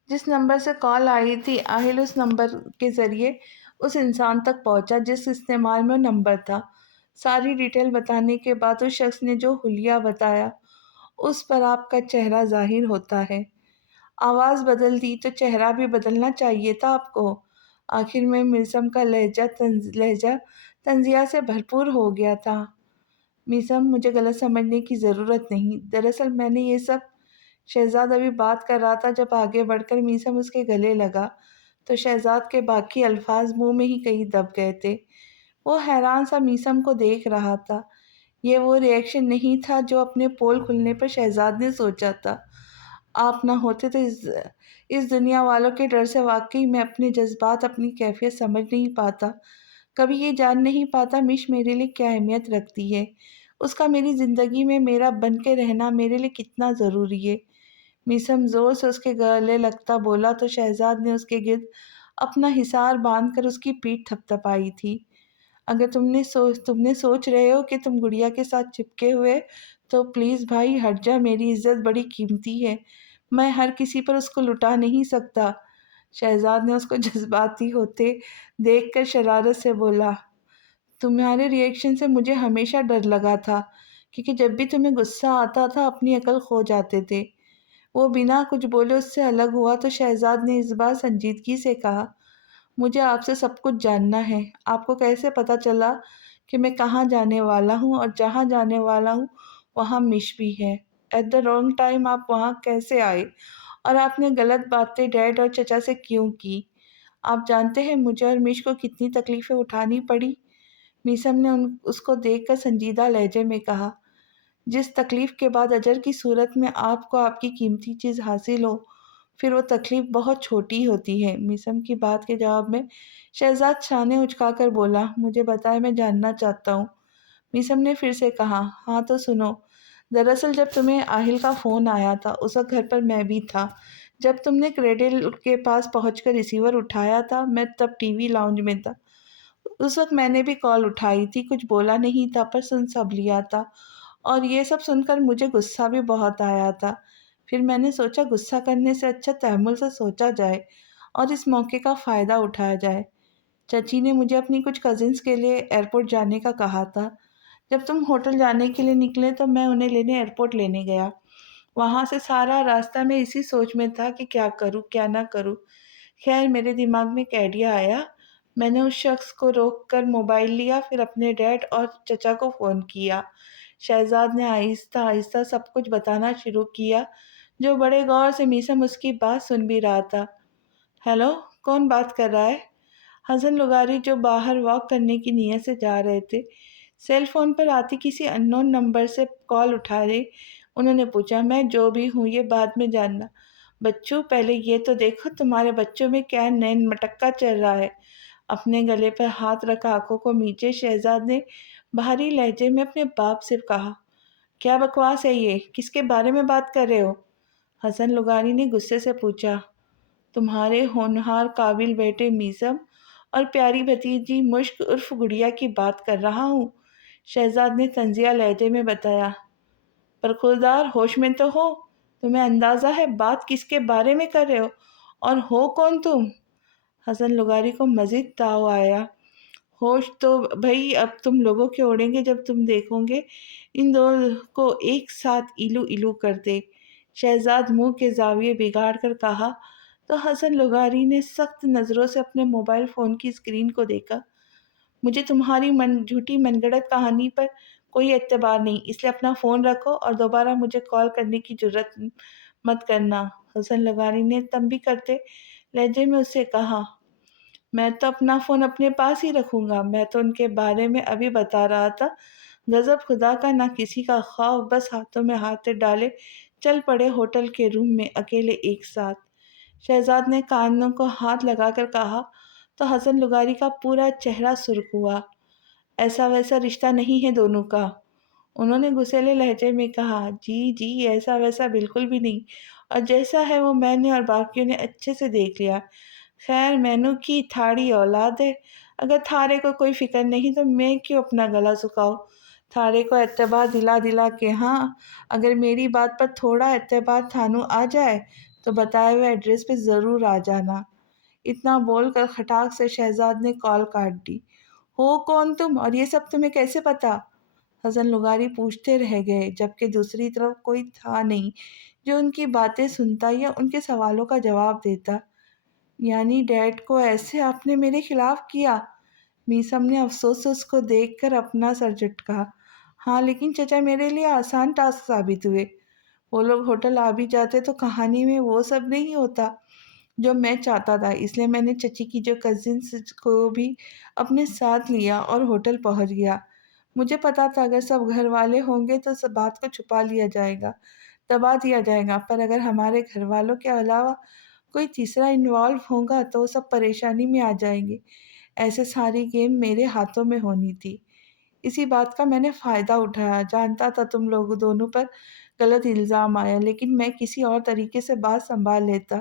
جس نمبر سے کال آئی تھی آہل اس نمبر کے ذریعے اس انسان تک پہنچا جس استعمال میں وہ نمبر تھا۔ ساری ڈیٹیل بتانے کے بعد اس شخص نے جو حلیہ بتایا اس پر آپ کا چہرہ ظاہر ہوتا ہے۔ آواز بدل دی تو چہرہ بھی بدلنا چاہیے تھا آپ کو۔ آخر میں میسم کا لہجہ تنزیہ سے بھرپور ہو گیا تھا۔ میسم، مجھے غلط سمجھنے کی ضرورت نہیں، دراصل میں نے یہ سب… شہزاد ابھی بات کر رہا تھا جب آگے بڑھ کر میسم اس کے گلے لگا تو شہزاد کے باقی الفاظ منہ میں ہی کہیں دب گئے تھے۔ وہ حیران سا میسم کو دیکھ رہا تھا۔ یہ وہ ریئیکشن نہیں تھا جو اپنے پول کھلنے پر شہزاد نے سوچا تھا۔ آپ نہ ہوتے تو اس دنیا والوں کے ڈر سے واقعی میں اپنے جذبات، اپنی کیفیت سمجھ نہیں پاتا، کبھی یہ جان نہیں پاتا مش میرے لیے کیا اہمیت رکھتی ہے، اس کا میری زندگی میں میرا بن کے رہنا میرے لیے کتنا ضروری ہے۔ میسم زور سے اس کے گلے لگتا بولا تو شہزاد نے اس کے گرد اپنا حصار باندھ کر اس کی پیٹھ تھپتھپائی تھی۔ اگر تم نے سوچ رہے ہو کہ تم گڑیا کے ساتھ چپکے ہوئے تو پلیز بھائی ہٹ جا، میری عزت بڑی قیمتی ہے، میں ہر کسی پر اس کو لٹا نہیں سکتا۔ شہزاد نے اس کو جذباتی ہوتے دیکھ کر شرارت سے بولا، تمہارے ریئیکشن سے مجھے ہمیشہ ڈر لگا تھا کیونکہ جب بھی تمہیں غصہ آتا تھا اپنی عقل کھو جاتے تھے۔ وہ بنا کچھ بولے اس سے الگ ہوا تو شہزاد نے اس بار سنجیدگی سے کہا، مجھے آپ سے سب کچھ جاننا ہے۔ آپ کو کیسے پتہ چلا کہ میں کہاں جانے والا ہوں اور جہاں جانے والا ہوں وہاں مش بھی ہے۔ ایٹ دا رانگ ٹائم آپ وہاں کیسے آئے؟ اور آپ نے غلط باتیں ڈیڈ اور چچا سے کیوں کی؟ آپ جانتے ہیں مجھے اور مش کو کتنی تکلیفیں اٹھانی پڑی؟ میسم نے اس کو دیکھ کر سنجیدہ لہجے میں کہا، جس تکلیف کے بعد اجر کی صورت میں آپ کو آپ کی قیمتی چیز حاصل ہو، پھر وہ تکلیف بہت چھوٹی ہوتی ہے۔ میسم کی بات کے جواب میں شہزاد شانے اچکا کر بولا، مجھے بتائے، میں جاننا چاہتا ہوں۔ میسم نے پھر سے کہا، ہاں تو سنو۔ دراصل جب تمہیں آہل کا فون آیا تھا اس وقت گھر پر میں بھی تھا۔ جب تم نے کریڈل کے پاس پہنچ کر ریسیور اٹھایا تھا میں تب ٹی وی لاؤنج میں تھا۔ اس وقت میں نے بھی کال اٹھائی تھی، کچھ بولا نہیں تھا پر سن سب لیا تھا، اور یہ سب سن کر مجھے غصہ بھی بہت آیا تھا۔ پھر میں نے سوچا غصہ کرنے سے اچھا تحمل سے سوچا جائے اور اس موقع کا فائدہ اٹھایا جائے۔ چچی نے مجھے اپنی کچھ کزنس کے لیے ایئرپورٹ جانے کا کہا تھا۔ جب تم ہوٹل جانے کے لیے نکلے تو میں انہیں لینے ایئرپورٹ لینے گیا۔ وہاں سے سارا راستہ میں اسی سوچ میں تھا کہ کیا کروں کیا نہ کروں۔ خیر میرے دماغ میں ایک آئیڈیا آیا۔ میں نے اس شخص کو روک کر موبائل لیا، پھر اپنے ڈیڈ اور چچا کو فون کیا۔ شہزاد نے آہستہ آہستہ سب کچھ بتانا شروع کیا، جو بڑے غور سے میسم اس کی بات سن بھی رہا تھا۔ ہیلو، کون بات کر رہا ہے؟ حسن لغاری جو باہر واک کرنے کی نیت سے جا رہے تھے، سیل فون پر آتی کسی ان نون نمبر سے کال اٹھا رہے انہوں نے پوچھا، میں جو بھی ہوں یہ بعد میں جاننا، بچوں پہلے یہ تو دیکھو تمہارے بچوں میں کیا نین مٹکا چل رہا ہے۔ اپنے گلے پر ہاتھ رکھا آنکھوں کو میچے شہزاد نے بھاری لہجے میں اپنے باپ سے کہا، کیا بکواس ہے یہ؟ کس کے بارے میں بات کر رہے ہو؟ حسن لغاری نے غصے سے پوچھا، تمہارے ہونہار قابل بیٹے میزم اور پیاری بھتیجی مشک عرف گڑیا کی بات کر رہا ہوں، شہزاد نے طنزیہ لہجے میں بتایا۔ برخوردار، ہوش میں تو ہو؟ تمہیں اندازہ ہے بات کس کے بارے میں کر رہے ہو؟ اور ہو کون تم؟ حسن لغاری کو مزید تاؤ آیا۔ ہوش تو بھئی اب تم لوگوں کے اڑیں گے جب تم دیکھو گے ان دو کو ایک ساتھ ایلو ایلو کرتے، شہزاد منہ کے زاویے بگاڑ کر کہا تو حسن لغاری نے سخت نظروں سے اپنے موبائل فون کی اسکرین کو دیکھا۔ مجھے تمہاری جھوٹی من گھڑت کہانی پر کوئی اعتبار نہیں، اس لیے اپنا فون رکھو اور دوبارہ مجھے کال کرنے کی جرات مت کرنا، حسن لغاری نے تنبیہ کرتے لہجے میں اسے کہا۔ میں تو اپنا فون اپنے پاس ہی رکھوں گا، میں تو ان کے بارے میں ابھی بتا رہا تھا۔ غضب خدا کا نہ کسی کا خوف، بس ہاتھوں میں ہاتھ ڈالے چل پڑے ہوٹل کے روم میں اکیلے ایک ساتھ۔ شہزاد نے کانوں کو ہاتھ لگا کر کہا تو حسن لغاری کا پورا چہرہ سرخ ہوا۔ ایسا ویسا رشتہ نہیں ہے دونوں کا، انہوں نے غصیلے لہجے میں کہا۔ جی جی ایسا ویسا بالکل بھی نہیں، اور جیسا ہے وہ میں نے اور باقیوں نے اچھے سے دیکھ لیا۔ خیر مینو کی تھاڑی اولاد ہے، اگر تھارے کو کوئی فکر نہیں تو میں کیوں اپنا گلا سکھاؤ؟ تھارے کو اعتبار دلا دلا کے، ہاں اگر میری بات پر تھوڑا اعتبار تھانو آ جائے تو بتائے ہوئے ایڈریس پہ ضرور آ جانا۔ اتنا بول کر کھٹاک سے شہزاد نے کال کاٹ دی۔ ہو کون تم اور یہ سب تمہیں کیسے پتا؟ حسن لغاری پوچھتے رہ گئے، جبکہ دوسری طرف کوئی تھا نہیں جو ان کی باتیں سنتا یا ان کے سوالوں کا جواب دیتا۔ یعنی ڈیڈ کو ایسے آپ نے میرے خلاف کیا؟ میسم نے افسوس سے اس کو دیکھ کر اپنا سر جھٹکا۔ ہاں لیکن چچا میرے لیے آسان ٹاسک ثابت ہوئے، وہ لوگ ہوٹل آ بھی جاتے تو کہانی میں وہ سب نہیں ہوتا جو میں چاہتا تھا، اس لیے میں نے چچی کی جو کزنس کو بھی اپنے ساتھ لیا اور ہوٹل پہنچ گیا۔ مجھے پتا تھا اگر سب گھر والے ہوں گے تو سب بات کو چھپا لیا جائے گا، دبا دیا جائے گا، پر اگر ہمارے گھر والوں کے علاوہ کوئی تیسرا انوالو ہوگا تو وہ سب پریشانی میں آ جائیں گے۔ ایسے ساری گیم میرے ہاتھوں میں ہونی تھی۔ اسی بات کا میں نے فائدہ اٹھایا، جانتا تھا تم لوگ دونوں پر غلط الزام آیا، لیکن میں کسی اور طریقے سے بات سنبھال لیتا،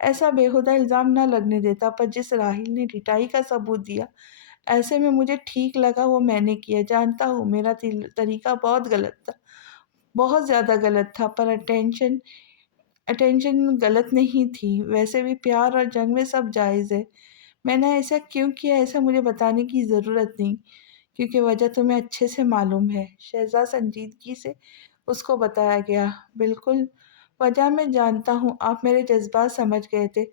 ایسا بیہودہ الزام نہ لگنے دیتا، پر جس راحیل نے ڈٹائی کا ثبوت دیا ایسے میں مجھے ٹھیک لگا وہ میں نے کیا۔ جانتا ہوں میرا طریقہ بہت غلط تھا، بہت زیادہ غلط تھا، پر اٹینشن غلط نہیں تھی، ویسے بھی پیار اور جنگ میں سب جائز ہے۔ میں نے ایسا کیوں کیا ایسا مجھے بتانے کی ضرورت نہیں، کیونکہ وجہ تمہیں اچھے سے معلوم ہے، شہزاد سنجیدگی سے اس کو بتایا گیا۔ بالکل، وجہ میں جانتا ہوں، آپ میرے جذبات سمجھ گئے تھے،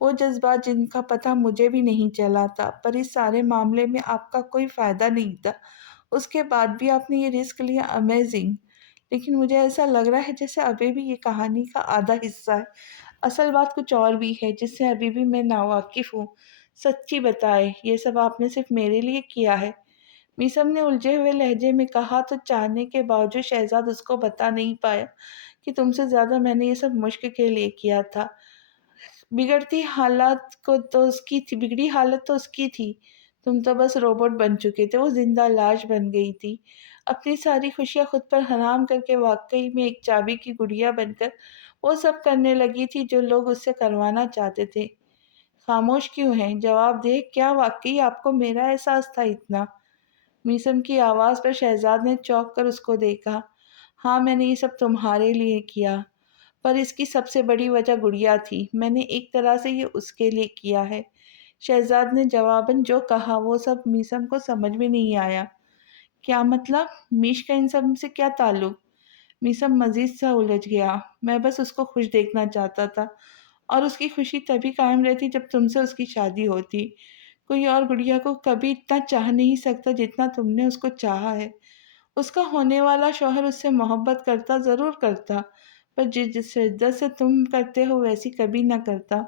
وہ جذبات جن کا پتہ مجھے بھی نہیں چلا تھا، پر اس سارے معاملے میں آپ کا کوئی فائدہ نہیں تھا۔ اس کے بعد بھی آپ نے یہ رسک لیا، امیزنگ۔ لیکن مجھے ایسا لگ رہا ہے جیسے ابھی بھی یہ کہانی کا آدھا حصہ ہے۔ اصل بات کچھ اور بھی ہے جس سے ابھی بھی میں ناواقف ہوں۔ سچی بتائے، یہ سب آپ نے صرف میرے لیے کیا ہے؟ میثم نے الجھے ہوئے لہجے میں کہا، تو چاہنے کے باوجود شہزاد اس کو بتا نہیں پایا کہ تم سے زیادہ میں نے یہ سب مشق کے لیے کیا تھا۔ بگڑی حالت تو اس کی تھی، تم تو بس روبوٹ بن چکے تھے، وہ زندہ لاش بن گئی تھی۔ اپنی ساری خوشیاں خود پر حرام کر کے واقعی میں ایک چابی کی گڑیا بن کر وہ سب کرنے لگی تھی جو لوگ اس سے کروانا چاہتے تھے۔ خاموش کیوں ہیں؟ جواب دے، کیا واقعی آپ کو میرا احساس تھا اتنا؟ میثم کی آواز پر شہزاد نے چونک کر اس کو دیکھا۔ ہاں، میں نے یہ سب تمہارے لیے کیا، پر اس کی سب سے بڑی وجہ گڑیا تھی۔ میں نے ایک طرح سے یہ اس کے لیے کیا ہے۔ شہزاد نے جواباً جو کہا وہ سب میثم کو سمجھ میں نہیں آیا۔ کیا مطلب؟ میش کا ان سب سے کیا تعلق؟ میثم مزید سا الجھ گیا۔ میں بس اس کو خوش دیکھنا چاہتا تھا، اور اس کی خوشی تبھی قائم رہتی جب تم سے اس کی شادی ہوتی۔ کوئی اور گڑیا کو کبھی اتنا چاہ نہیں سکتا جتنا تم نے اس کو چاہا ہے۔ اس کا ہونے والا شوہر اس سے محبت کرتا، ضرور کرتا، پر جس شدت سے تم کرتے ہو ویسی کبھی نہ کرتا،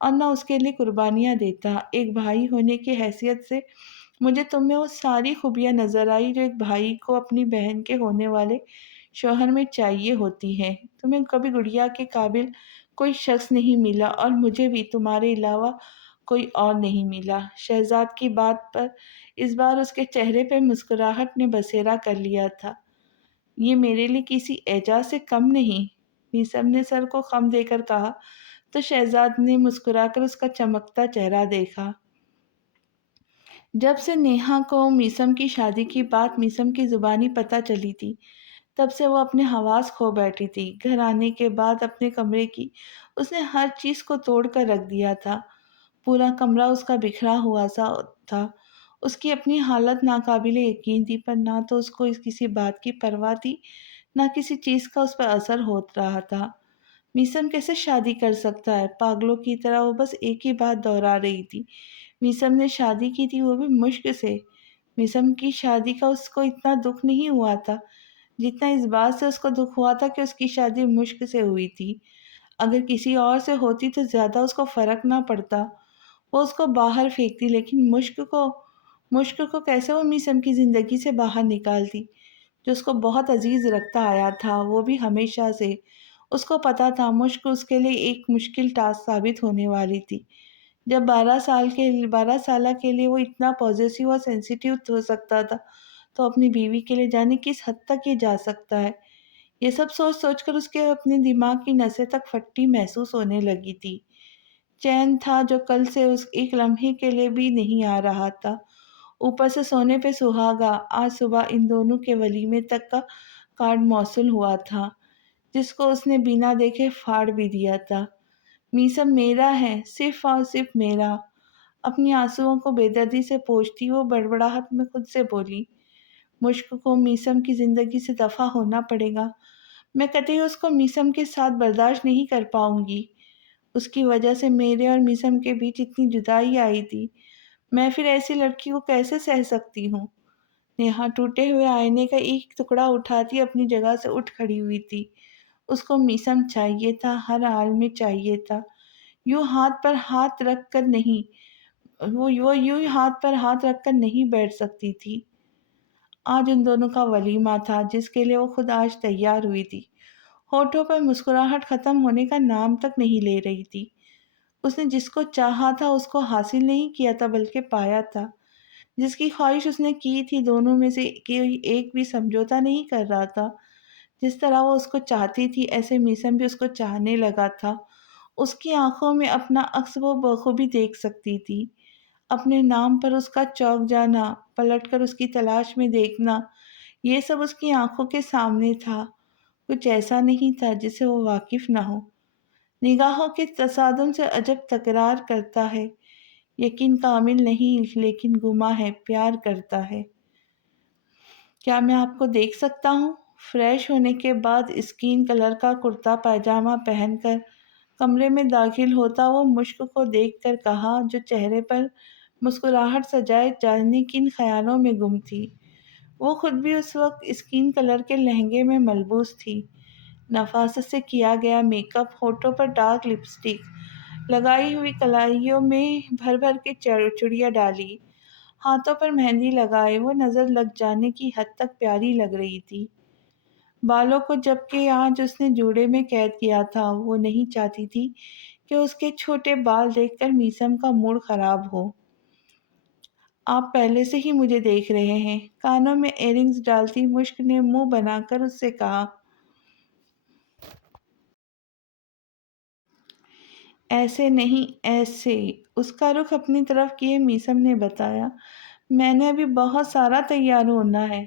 اور نہ اس کے لیے قربانیاں دیتا۔ ایک بھائی ہونے کی حیثیت سے مجھے تم میں وہ ساری خوبیاں نظر آئی جو ایک بھائی کو اپنی بہن کے ہونے والے شوہر میں چاہیے ہوتی ہے۔ تمہیں کبھی گڑیا کے قابل کوئی شخص نہیں ملا، اور مجھے بھی تمہارے علاوہ کوئی اور نہیں ملا۔ شہزاد کی بات پر اس بار اس کے چہرے پہ مسکراہٹ نے بسیرا کر لیا تھا۔ یہ میرے لیے کسی اعجاز سے کم نہیں، میثم نے سر کو خم دے کر کہا، تو شہزاد نے مسکرا کر اس کا چمکتا چہرہ دیکھا۔ جب سے نیہا کو میثم کی شادی کی بات میثم کی زبانی پتہ چلی تھی، تب سے وہ اپنے حواس کھو بیٹھی تھی۔ گھر آنے کے بعد اپنے کمرے کی اس نے ہر چیز کو توڑ کر رکھ دیا تھا۔ پورا کمرہ اس کا بکھرا ہوا سا تھا۔ اس کی اپنی حالت ناقابل یقین تھی، پر نہ تو اس کو کسی بات کی پرواہ تھی، نہ کسی چیز کا اس پر اثر ہو رہا تھا۔ میثم کیسے شادی کر سکتا ہے؟ پاگلوں کی طرح وہ بس ایک ہی بات دہرا رہی تھی۔ میثم نے شادی کی تھی، وہ بھی مشق سے۔ میثم کی شادی کا اس کو اتنا دکھ نہیں ہوا تھا جتنا اس بات سے اس کو دکھ ہوا تھا کہ اس کی شادی مشق سے ہوئی تھی۔ اگر کسی اور سے ہوتی تو زیادہ اس کو فرق نہ پڑتا، وہ اس کو باہر پھینکتی، لیکن مشق کو کیسے وہ میثم کی زندگی سے باہر نکالتی، جو اس کو بہت عزیز رکھتا آیا تھا، وہ بھی ہمیشہ سے۔ اس کو پتا تھا مشق اس کے لیے ایک مشکل ٹاسک ثابت ہونے والی تھی۔ جب 12 سالہ کے لیے وہ اتنا پوزیسو اور سینسیٹیو ہو سکتا تھا، تو اپنی بیوی کے لیے جانے کس حد تک یہ جا سکتا ہے؟ یہ سب سوچ سوچ کر اس کے اپنے دماغ کی نسیں تک پھٹی محسوس ہونے لگی تھی۔ چین تھا جو کل سے اس ایک لمحے کے لیے بھی نہیں آ رہا تھا۔ اوپر سے سونے پہ سہاگا، آج صبح ان دونوں کے ولیمے تک کا کارڈ موصول ہوا تھا، جس کو اس نے بنا دیکھے پھاڑ بھی دیا تھا۔ میثم میرا ہے، صرف اور صرف میرا۔ اپنی آنسوؤں کو بے دردی سے پوچھتی وہ بڑبڑاہٹ میں خود سے بولی، مشق کو میثم کی زندگی سے دفع ہونا پڑے گا۔ میں قطعی اس کو میثم کے ساتھ برداشت نہیں کر پاؤں گی۔ اس کی وجہ سے میرے اور میثم کے بیچ اتنی جدائی آئی تھی، میں پھر ایسی لڑکی کو کیسے سہ سکتی ہوں؟ نیہا ٹوٹے ہوئے آئینے کا ایک ٹکڑا اٹھاتی اپنی جگہ سے اٹھ کھڑی ہوئی تھی۔ اس کو میثم چاہیے تھا، ہر حال میں چاہیے تھا۔ یوں ہاتھ پر ہاتھ رکھ کر نہیں، وہ یوں ہاتھ پر ہاتھ رکھ کر نہیں بیٹھ سکتی تھی۔ آج ان دونوں کا ولیمہ تھا جس کے لیے وہ خود آج تیار ہوئی تھی۔ ہونٹوں پر مسکراہٹ ختم ہونے کا نام تک نہیں لے رہی تھی۔ اس نے جس کو چاہا تھا اس کو حاصل نہیں کیا تھا، بلکہ پایا تھا۔ جس کی خواہش اس نے کی تھی، دونوں میں سے کوئی ایک بھی سمجھوتا نہیں کر رہا تھا۔ جس طرح وہ اس کو چاہتی تھی، ایسے میثم بھی اس کو چاہنے لگا تھا۔ اس کی آنکھوں میں اپنا عکس وہ بخوبی دیکھ سکتی تھی۔ اپنے نام پر اس کا چونک جانا، پلٹ کر اس کی تلاش میں دیکھنا، یہ سب اس کی آنکھوں کے سامنے تھا۔ کچھ ایسا نہیں تھا جس سے وہ واقف نہ ہو۔ نگاہوں کے تصادم سے عجب تکرار کرتا ہے، یقین کامل نہیں لیکن گما ہے، پیار کرتا ہے۔ کیا میں آپ کو دیکھ سکتا ہوں؟ فریش ہونے کے بعد اسکین کلر کا کرتا پائجامہ پہن کر کمرے میں داخل ہوتا وہ مشک کو دیکھ کر کہا، جو چہرے پر مسکراہٹ سجائے جانے کن خیالوں میں گم تھی۔ وہ خود بھی اس وقت اسکین کلر کے لہنگے میں ملبوس تھی، نفاست سے کیا گیا میک اپ، ہونٹوں پر ڈارک لپسٹک لگائی ہوئی، کلائیوں میں بھر بھر کے چڑیا ڈالی، ہاتھوں پر مہندی لگائے، وہ نظر لگ جانے کی حد تک پیاری لگ رہی تھی۔ بالوں کو جبکہ آج اس نے جوڑے میں قید کیا تھا، وہ نہیں چاہتی تھی کہ اس کے چھوٹے بال دیکھ کر میسم کا موڈ خراب ہو۔ آپ پہلے سے ہی مجھے دیکھ رہے ہیں، کانوں میں ایئرنگز ڈالتی مشک نے منہ بنا کر اس سے کہا۔ ایسے نہیں، ایسے۔ اس کا رخ اپنی طرف کیے میسم نے بتایا، میں نے ابھی بہت سارا تیار ہونا ہے۔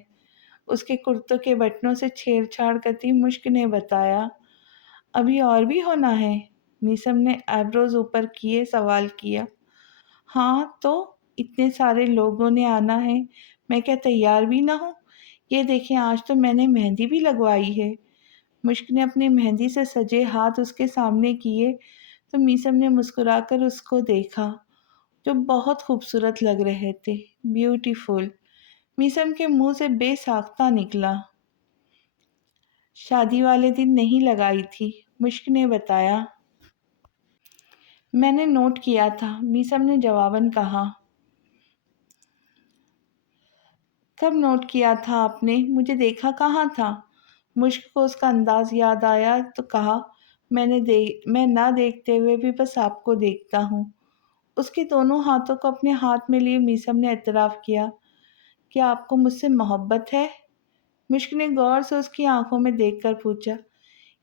اس کے کرتوں کے بٹنوں سے چھیڑ چھاڑ کرتی مشک نے بتایا، ابھی اور بھی ہونا ہے؟ میسم نے آئیبروز اوپر کیے سوال کیا۔ ہاں تو، اتنے سارے لوگوں نے آنا ہے، میں کیا تیار بھی نہ ہوں؟ یہ دیکھیں، آج تو میں نے مہندی بھی لگوائی ہے۔ مشک نے اپنی مہندی سے سجے ہاتھ اس کے سامنے کیے تو میسم نے مسکرا کر اس کو دیکھا، جو بہت خوبصورت لگ رہے تھے، بیوٹیفل۔ میسم کے منہ سے بے ساختہ نکلا، شادی والے دن نہیں لگائی تھی، مشک نے بتایا۔ میں نے نوٹ کیا تھا، میسم نے جواباً کہا۔ کب نوٹ کیا تھا آپ نے؟ مجھے دیکھا کہاں تھا؟ مشک کو اس کا انداز یاد آیا تو کہا، میں نہ دیکھتے ہوئے بھی بس آپ کو دیکھتا ہوں۔ اس کے دونوں ہاتھوں کو اپنے ہاتھ میں لیے میسم نے اعتراف کیا، کیا آپ کو مجھ سے محبت ہے؟ مشک نے غور سے اس کی آنکھوں میں دیکھ کر پوچھا،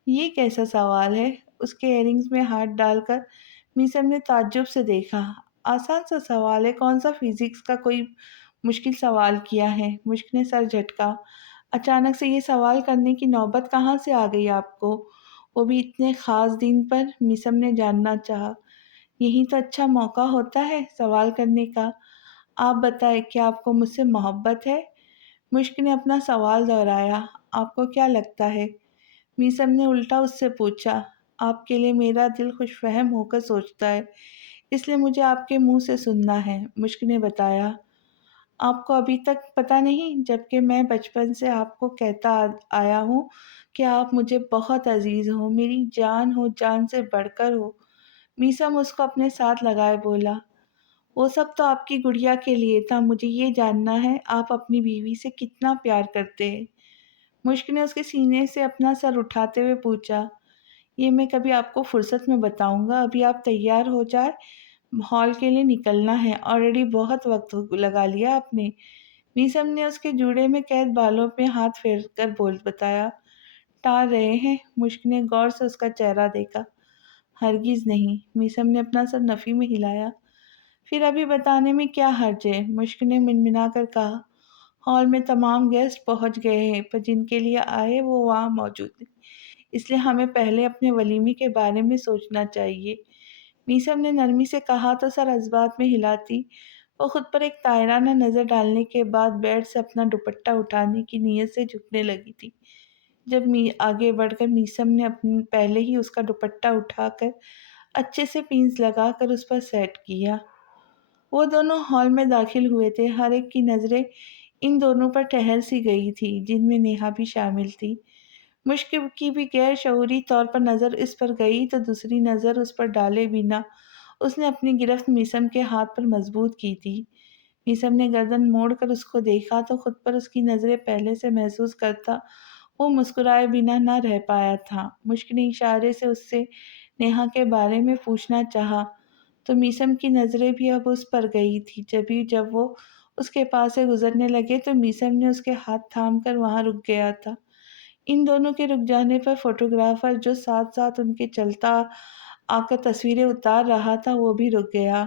یہ کیسا سوال ہے؟ اس کے ایئرنگز میں ہاتھ ڈال کر میسم نے تعجب سے دیکھا، آسان سا سوال ہے، کون سا فزکس کا کوئی مشکل سوال کیا ہے؟ مشک نے سر جھٹکا، اچانک سے یہ سوال کرنے کی نوبت کہاں سے آ گئی آپ کو؟ وہ بھی اتنے خاص دن پر؟ میسم نے جاننا چاہا۔ یہی تو اچھا موقع ہوتا ہے سوال کرنے کا۔ آپ بتائیں، کیا آپ کو مجھ سے محبت ہے؟ مشک نے اپنا سوال دہرایا، آپ کو کیا لگتا ہے؟ میسم نے الٹا اس سے پوچھا، آپ کے لیے میرا دل خوش فہم ہو کر سوچتا ہے، اس لیے مجھے آپ کے منہ سے سننا ہے، مشک نے بتایا۔ آپ کو ابھی تک پتہ نہیں، جبکہ میں بچپن سے آپ کو کہتا آیا ہوں کہ آپ مجھے بہت عزیز ہو، میری جان ہو، جان سے بڑھ کر ہو۔ میسم اس کو اپنے ساتھ لگائے بولا، وہ سب تو آپ کی گڑیا کے لیے تھا، مجھے یہ جاننا ہے آپ اپنی بیوی سے کتنا پیار کرتے ہیں۔ مشک نے اس کے سینے سے اپنا سر اٹھاتے ہوئے پوچھا، یہ میں کبھی آپ کو فرصت میں بتاؤں گا، ابھی آپ تیار ہو جائے، ہال کے لیے نکلنا ہے، آلریڈی بہت وقت لگا لیا آپ نے۔ میسم نے اس کے جوڑے میں قید بالوں پہ ہاتھ پھیر کر بتایا، ٹال رہے ہیں؟ مشک نے غور سے اس کا چہرہ دیکھا، ہرگز نہیں۔ میسم نے اپنا سر نفی میں ہلایا، پھر ابھی بتانے میں کیا حرج ہے؟ مشک نے منمنا کر کہا، ہال میں تمام گیسٹ پہنچ گئے ہیں، پر جن کے لیے آئے وہ وہاں موجود ہیں، اس لیے ہمیں پہلے اپنے ولیمے کے بارے میں سوچنا چاہیے۔ میسم نے نرمی سے کہا تو سر اسبات میں ہلاتی وہ خود پر ایک طاہرانہ نظر ڈالنے کے بعد بیڈ سے اپنا دوپٹہ اٹھانے کی نیت سے جھکنے لگی تھی، جب آگے بڑھ کر میسم نے پہلے ہی اس کا دوپٹہ اٹھا کر اچھے سے پینس لگا کر اس پر سیٹ کیا۔ وہ دونوں ہال میں داخل ہوئے تھے، ہر ایک کی نظریں ان دونوں پر ٹہل سی گئی تھی، جن میں نیہا بھی شامل تھی۔ مشک کی بھی غیر شعوری طور پر نظر اس پر گئی تو دوسری نظر اس پر ڈالے بنا اس نے اپنی گرفت میسم کے ہاتھ پر مضبوط کی تھی۔ میسم نے گردن موڑ کر اس کو دیکھا تو خود پر اس کی نظریں پہلے سے محسوس کرتا وہ مسکرائے بنا نہ رہ پایا تھا۔ مشک نے اشارے سے اس سے نیہا کے بارے میں پوچھنا چاہا تو میسم کی نظریں بھی اب اس پر گئی تھی، جب وہ اس کے پاس سے گزرنے لگے تو میسم نے اس کے ہاتھ تھام کر وہاں رک گیا تھا۔ ان دونوں کے رک جانے پر فوٹوگرافر جو ساتھ ساتھ ان کے چلتا آ کر تصویریں اتار رہا تھا وہ بھی رک گیا۔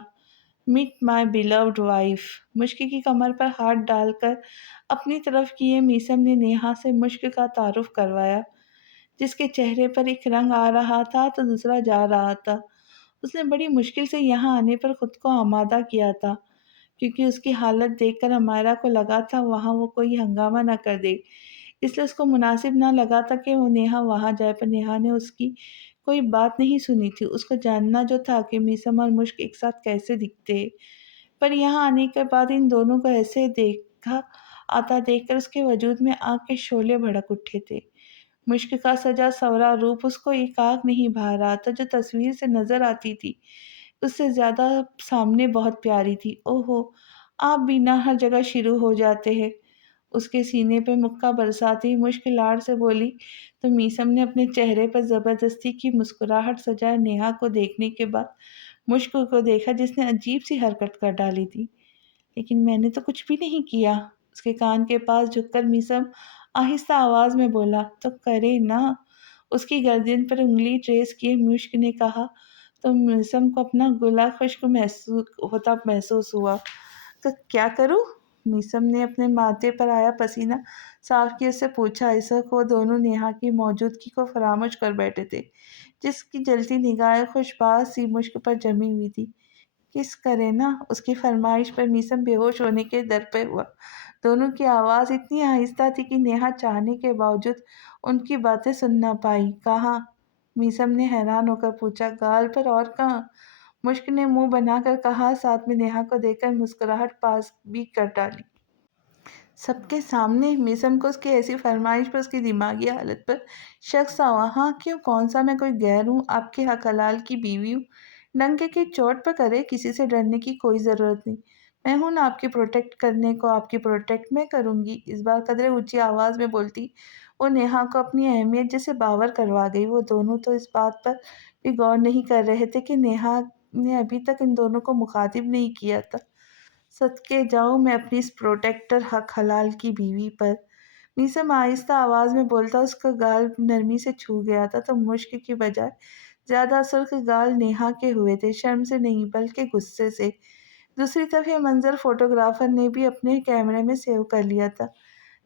میٹ مائی بیلوڈ وائف، مشک کی کمر پر ہاتھ ڈال کر اپنی طرف کیے میسم نے نیہا سے مشک کا تعارف کروایا، جس کے چہرے پر ایک رنگ آ رہا تھا تو دوسرا جا رہا تھا۔ اس نے بڑی مشکل سے یہاں آنے پر خود کو آمادہ کیا تھا، کیونکہ اس کی حالت دیکھ کر ہمائرا کو لگا تھا وہاں وہ کوئی ہنگامہ نہ کر دے، اس لیے اس کو مناسب نہ لگا تھا کہ وہ نیہا وہاں جائے، پر نیہا نے اس کی کوئی بات نہیں سنی تھی، اس کو جاننا جو تھا کہ میثم اور مشک ایک ساتھ کیسے دکھتے، پر یہاں آنے کے بعد ان دونوں کو ایسے دیکھا آتا دیکھ کر اس کے وجود میں آگ کے شعلے بھڑک اٹھے تھے۔ مشک کا سجا سورا روپ اس کو ایک آنکھ نہیں بھا رہا تھا، جو تصویر سے نظر آتی تھی اس سے زیادہ سامنے بہت پیاری تھی۔ اوہو، آپ بھی نہ ہر جگہ شروع ہو جاتے ہیں۔ اس کے سینے پہ مکہ برساتی ہی مشک لاڑ سے بولی تو میثم نے اپنے چہرے پر زبردستی کی مسکراہٹ سجائے نیہا کو دیکھنے کے بعد مشک کو دیکھا، جس نے عجیب سی حرکت کر ڈالی تھی۔ لیکن میں نے تو کچھ بھی نہیں کیا، اس کے کان کے پاس جھک کر میثم آہستہ آواز میں بولا۔ تو کرے نا، اس کی گردن پر انگلی ٹریس کیے مشک نے کہا تو میثم کو اپنا گلا خشک محسوس ہوا۔ تو کیا کروں؟ میثم نے اپنے ماتھے پر آیا پسینہ صاف کیے اس سے پوچھا۔ اس وقت وہ دونوں نیہا کی موجودگی کو فراموش کر بیٹھے تھے، جس کی جلتی نگاہیں خوشباز سی مشک پر جمی ہوئی تھی۔ کس کرے نا، اس کی فرمائش پر میثم بے ہوش ہونے کے در پہ ہوا۔ دونوں کی آواز اتنی آہستہ تھی کہ نیہا چاہنے کے باوجود ان کی باتیں سن نہ پائی۔ کہاں؟ میثم نے حیران ہو کر پوچھا۔ گال پر اور کہاں؟ مشک نے منہ بنا کر کہا، ساتھ میں نیہا کو دیکھ کر مسکراہٹ پاس بھی کر ڈالی۔ سب کے سامنے؟ میثم کو اس کی ایسی فرمائش پر اس کی دماغی حالت پر شک سا ہوا۔ ہاں کیوں، کون سا میں کوئی غیر ہوں؟ آپ کے حق حلال کی بیوی ہوں۔ ڈنکے کی چوٹ پر کرے، کسی سے ڈرنے کی کوئی ضرورت نہیں۔ میں ہوں نا آپ کی پروٹیکٹ کرنے کو، آپ کی پروٹیکٹ میں کروں گی۔ اس بار قدرے اونچی آواز میں بولتی وہ نیہا کو اپنی اہمیت جیسے باور کروا گئی۔ وہ دونوں تو اس بات پر بھی غور نہیں کر رہے تھے کہ نیہا نے ابھی تک ان دونوں کو مخاطب نہیں کیا تھا۔ صدقے جاؤں میں اپنی اس پروٹیکٹر حق حلال کی بیوی پر۔ میثم آہستہ آواز میں بولتا اس کا گال نرمی سے چھو گیا تھا تو مشک کی بجائے زیادہ سرخ گال نیہا کے ہوئے تھے، شرم سے نہیں بلکہ غصے سے۔ دوسری طرف یہ منظر فوٹوگرافر نے بھی اپنے کیمرے میں سیو کر لیا تھا۔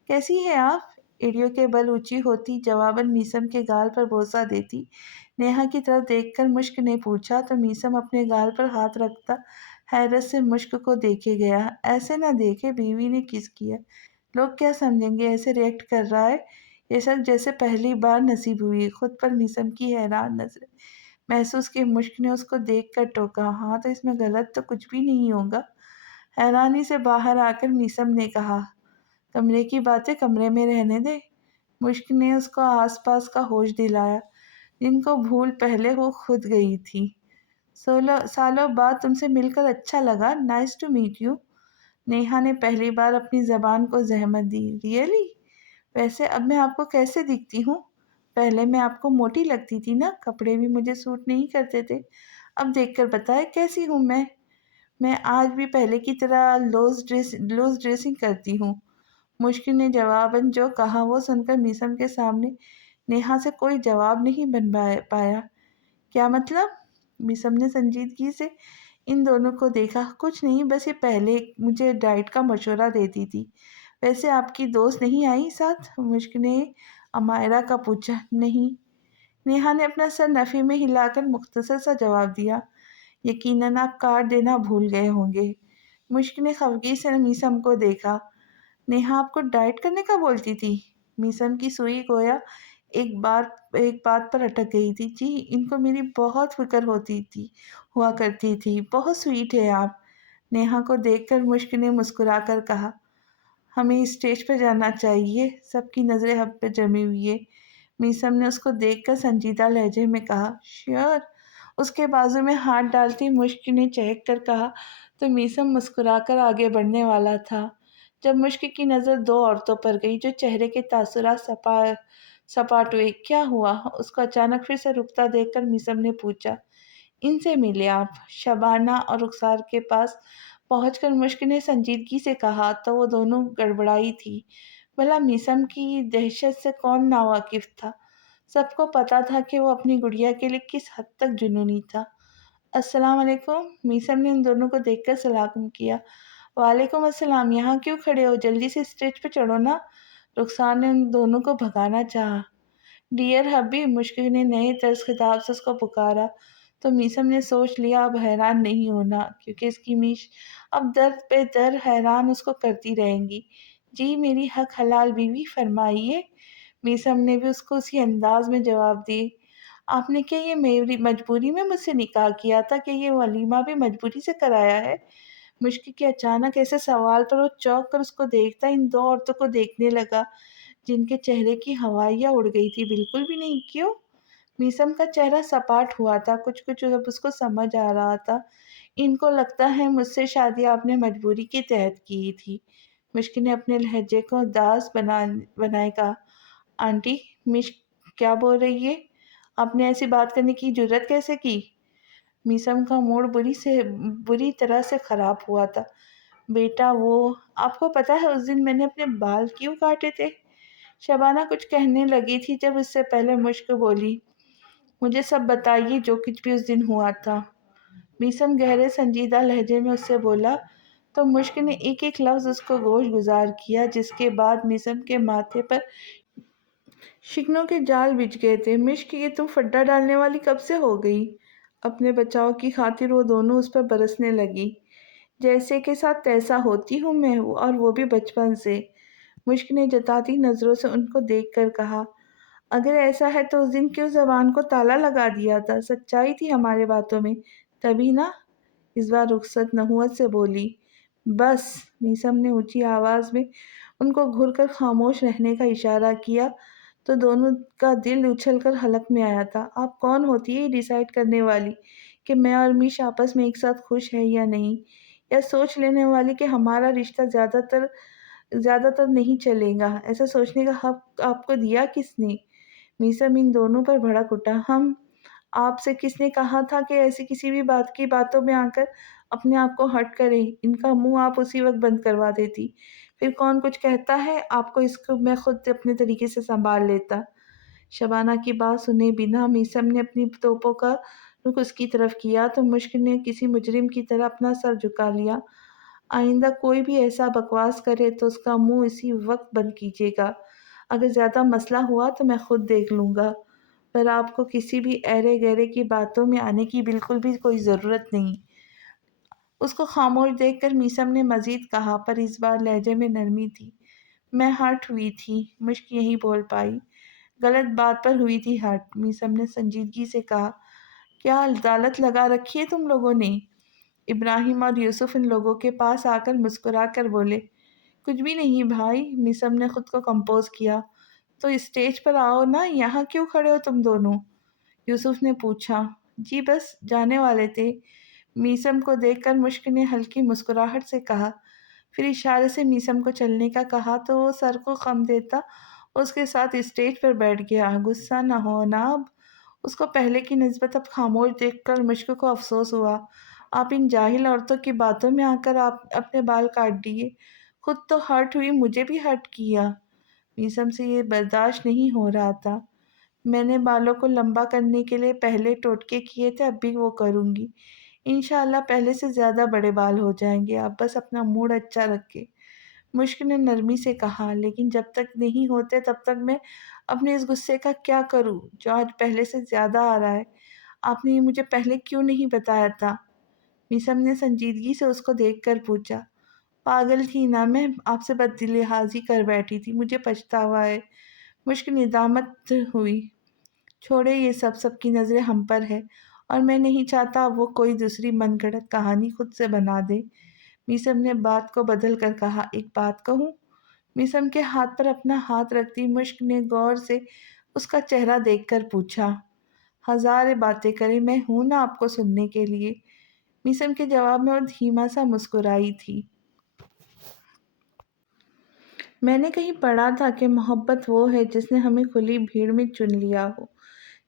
کیسی ہے آپ؟ ایڑیوں کے بل اونچی ہوتی جواباً میثم کے گال پر بوسہ دیتی نیہا کی طرف دیکھ کر مشک نے پوچھا تو میثم اپنے گال پر ہاتھ رکھتا حیرت سے مشک کو دیکھے گیا۔ ایسے نہ دیکھے، بیوی نے کس کیا، لوگ کیا سمجھیں گے؟ ایسے ریئیکٹ کر رہا ہے یہ سب جیسے پہلی بار نصیب ہوئی۔ خود پر میثم کی حیران نظریں محسوس کی مشک نے اس کو دیکھ کر ٹوکا۔ ہاں تو اس میں غلط تو کچھ بھی نہیں ہوگا؟ حیرانی سے باہر آ کر میثم نے کہا۔ کمرے کی باتیں کمرے میں رہنے دے۔ مشک نے اس کو آس پاس کا ہوش دلایا، جن کو بھول پہلے وہ خود گئی تھی۔ سالوں بعد تم سے مل کر اچھا لگا، nice to meet you. Neha نے پہلی بار اپنی زبان کو زحمت دی۔ ریئلی؟ ویسے اب میں آپ کو کیسے دکھتی ہوں؟ پہلے میں آپ کو موٹی لگتی تھی نا، کپڑے بھی مجھے سوٹ نہیں کرتے تھے۔ اب دیکھ کر بتائے کیسی ہوں میں؟ میں آج بھی پہلے کی طرح لوز ڈریسنگ کرتی ہوں۔ مشک نے جواباً جو کہا وہ سن کر میثم کے سامنے نیہا سے کوئی جواب نہیں بن پایا۔ کیا مطلب؟ میثم نے سنجیدگی سے ان دونوں کو دیکھا۔ کچھ نہیں، بس یہ پہلے مجھے ڈائٹ کا مشورہ دیتی تھی۔ ویسے آپ کی دوست نہیں آئی ساتھ؟ مشک نے امائرا کا پوچھا۔ نہیں۔ نیہا نے اپنا سر نفی میں ہلا کر مختصر سا جواب دیا۔ یقیناً آپ کارڈ دینا بھول گئے ہوں گے۔ مشک نے خفگی سے میثم کو دیکھا۔ نیہا آپ کو ڈائٹ کرنے کا بولتی تھی؟ میثم کی سوئی گویا ایک بات پر اٹک گئی تھی۔ جی، ان کو میری بہت فکر ہوا کرتی تھی۔ بہت سویٹ ہے آپ۔ نیہا کو دیکھ کر مشک نے مسکرا کر کہا، ہمیں اسٹیج پر جانا چاہیے۔ سب کی نظریں ہم پہ جمی ہوئی ہے۔ میثم نے اس کو دیکھ کر سنجیدہ لہجے میں کہا، شیور۔ اس کے بازو میں ہاتھ ڈالتی مشک نے چہک کر کہا تو میثم مسکرا کر آگے بڑھنے والا تھا جب مشک کی نظر دو عورتوں پر گئی جو چہرے کے تاثرات سپاٹ ہوئے۔ کیا ہوا؟ اس کو اچانک پھر سے رکتا دیکھ کر میثم نے پوچھا۔ ان سے ملے آپ؟ شبانہ اور رخسار کے پاس پہنچ کر مشک نے سنجیدگی سے کہا تو وہ دونوں گڑبڑائی تھی۔ بھلا میثم کی دہشت سے کون ناواقف تھا؟ سب کو پتا تھا کہ وہ اپنی گڑیا کے لیے کس حد تک جنونی تھا۔ السلام علیکم۔ میثم نے ان دونوں کو دیکھ کر سلام کیا۔ وعلیکم السلام۔ یہاں کیوں کھڑے ہو؟ جلدی سے اسٹیج پہ چڑھو نا۔ رخسار نے ان دونوں کو بھگانا چاہا۔ ڈیئر حبی، مشک نے نئے طرز خطاب سے اس کو پکارا تو میثم نے سوچ لیا اب حیران نہیں ہونا، کیونکہ اس کی میش اب در پہ در حیران اس کو کرتی رہیں گی۔ جی میری حق حلال بیوی، فرمائیے۔ میثم نے بھی اس کو اسی انداز میں جواب دی۔ آپ نے کیا یہ میری مجبوری میں مجھ سے نکاح کیا تھا کہ یہ ولیمہ بھی مجبوری سے کرایا ہے؟ مشک کے اچانک ایسے سوال پر وہ چونک کر اس کو دیکھتا ان دو عورتوں کو دیکھنے لگا جن کے چہرے کی ہوائیاں اڑ گئی تھی۔ بالکل بھی نہیں، کیوں؟ میسم کا چہرہ سپاٹ ہوا تھا، کچھ کچھ اب اس کو سمجھ آ رہا تھا۔ ان کو لگتا ہے مجھ سے شادی آپ نے مجبوری کے تحت کی تھی۔ مشک نے اپنے لہجے کو داس بنائے کہا، آنٹی، مشک کیا بول رہی ہے؟ آپ نے ایسی بات کرنے کی جرت کیسے کی؟ میسم کا موڈ بری طرح سے خراب ہوا تھا۔ بیٹا وہ، آپ کو پتا ہے اس دن میں نے اپنے بال کیوں کاٹے تھے؟ شبانہ کچھ کہنے لگی تھی جب اس سے پہلے مشک بولی، مجھے سب بتائیے جو کچھ بھی اس دن ہوا تھا۔ میسم گہرے سنجیدہ لہجے میں اس سے بولا تو مشک نے ایک ایک لفظ اس کو گوش گزار کیا، جس کے بعد میسم کے ماتھے پر شکنوں کے جال بچھ گئے تھے۔ مشک، یہ تم پھڈا ڈالنے والی کب سے ہو گئی؟ اپنے بچاؤ کی خاطر وہ دونوں اس پر برسنے لگی۔ جیسے کے ساتھ تیسا ہوتی ہوں میں، اور وہ بھی بچپن سے۔ مشک نے جتاتی نظروں سے ان کو دیکھ کر کہا، اگر ایسا ہے تو اس دن کیوں زبان کو تالا لگا دیا تھا؟ سچائی تھی ہمارے باتوں میں، تبھی نا؟ اس بار رخصت نحوست سے بولی۔ بس، میسم نے اونچی آواز میں ان کو گھر کر خاموش رہنے کا اشارہ کیا تو دونوں کا دل اچھل کر حلق میں آیا تھا۔ آپ کون ہوتی ہے یہ ڈیسائیڈ کرنے والی کہ میں اور میش آپس میں ایک ساتھ خوش ہے یا نہیں؟ یا سوچ لینے والی کہ ہمارا رشتہ زیادہ تر نہیں چلے گا؟ ایسا سوچنے کا حق آپ کو دیا کس نے؟ میسم ان دونوں پر بھڑک اٹھا۔ آپ سے کس نے کہا تھا کہ ایسی کسی بھی بات کی باتوں میں آ کر اپنے آپ کو ہرٹ کرے؟ ان کا منہ آپ اسی وقت بند کروا دیتی، پھر کون کچھ کہتا ہے آپ کو، اس کو میں خود اپنے طریقے سے سنبھال لیتا۔ شبانہ کی بات سنے بنا میسم نے اپنی توپوں کا رخ اس کی طرف کیا تو مشک نے کسی مجرم کی طرح اپنا سر جھکا لیا۔ آئندہ کوئی بھی ایسا بکواس کرے تو اس کا منہ اسی وقت بند کیجیے گا۔ اگر زیادہ مسئلہ ہوا تو میں خود دیکھ لوں گا، پر آپ کو کسی بھی ایرے گیرے کی باتوں میں آنے کی بالکل بھی کوئی ضرورت نہیں۔ اس کو خاموش دیکھ کر میسم نے مزید کہا، پر اس بار لہجے میں نرمی تھی، میں ہرٹ ہوئی تھی۔ مشک یہی بول پائی، غلط بات پر ہوئی تھی ہرٹ۔ میسم نے سنجیدگی سے کہا، کیا عدالت لگا رکھی ہے تم لوگوں نے؟ ابراہیم اور یوسف ان لوگوں کے پاس آ کر مسکرا کر بولے، کچھ بھی نہیں بھائی۔ میسم نے خود کو کمپوز کیا، تو اسٹیج پر آؤ نا، یہاں کیوں کھڑے ہو تم دونوں؟ یوسف نے پوچھا۔ جی بس جانے والے تھے۔ میسم کو دیکھ کر مشک نے ہلکی مسکراہٹ سے کہا، پھر اشارے سے میسم کو چلنے کا کہا تو وہ سر کو خم دیتا اس کے ساتھ اسٹیج پر بیٹھ گیا۔ غصہ نہ ہونا اب۔ اس کو پہلے کی نسبت اب خاموش دیکھ کر مشک کو افسوس ہوا۔ آپ ان جاہل عورتوں کی باتوں میں آ کر آپ اپنے بال کاٹ دیے، خود تو ہرٹ ہوئی، مجھے بھی ہرٹ کیا۔ میسم سے یہ برداشت نہیں ہو رہا تھا۔ میں نے بالوں کو لمبا کرنے کے لیے پہلے ٹوٹکے کیے تھے، اب بھی وہ کروں گی۔ انشاءاللہ پہلے سے زیادہ بڑے بال ہو جائیں گے، آپ بس اپنا موڈ اچھا رکھے۔ مشک نے نرمی سے کہا، لیکن جب تک نہیں ہوتے تب تک میں اپنے اس غصے کا کیا کروں جو آج پہلے سے زیادہ آ رہا ہے؟ آپ نے یہ مجھے پہلے کیوں نہیں بتایا تھا؟ میسم نے سنجیدگی سے اس کو دیکھ کر پوچھا۔ پاگل تھی نا میں، آپ سے بدلحاظی کر بیٹھی تھی، مجھے پچھتاوا ہے۔ مشک ندامت ہوئی۔ چھوڑے یہ سب کی نظریں ہم پر ہے، اور میں نہیں چاہتا وہ کوئی دوسری من گھڑت کہانی خود سے بنا دے۔ میسم نے بات کو بدل کر کہا، ایک بات کہوں؟ میسم کے ہاتھ پر اپنا ہاتھ رکھتی مشک نے غور سے اس کا چہرہ دیکھ کر پوچھا، ہزاریں باتیں کریں، میں ہوں نا آپ کو سننے کے لیے۔ میسم کے جواب میں وہ دھیما سا مسکرائی تھی۔ میں نے کہیں پڑھا تھا کہ محبت وہ ہے جس نے ہمیں کھلی بھیڑ میں چن لیا ہو،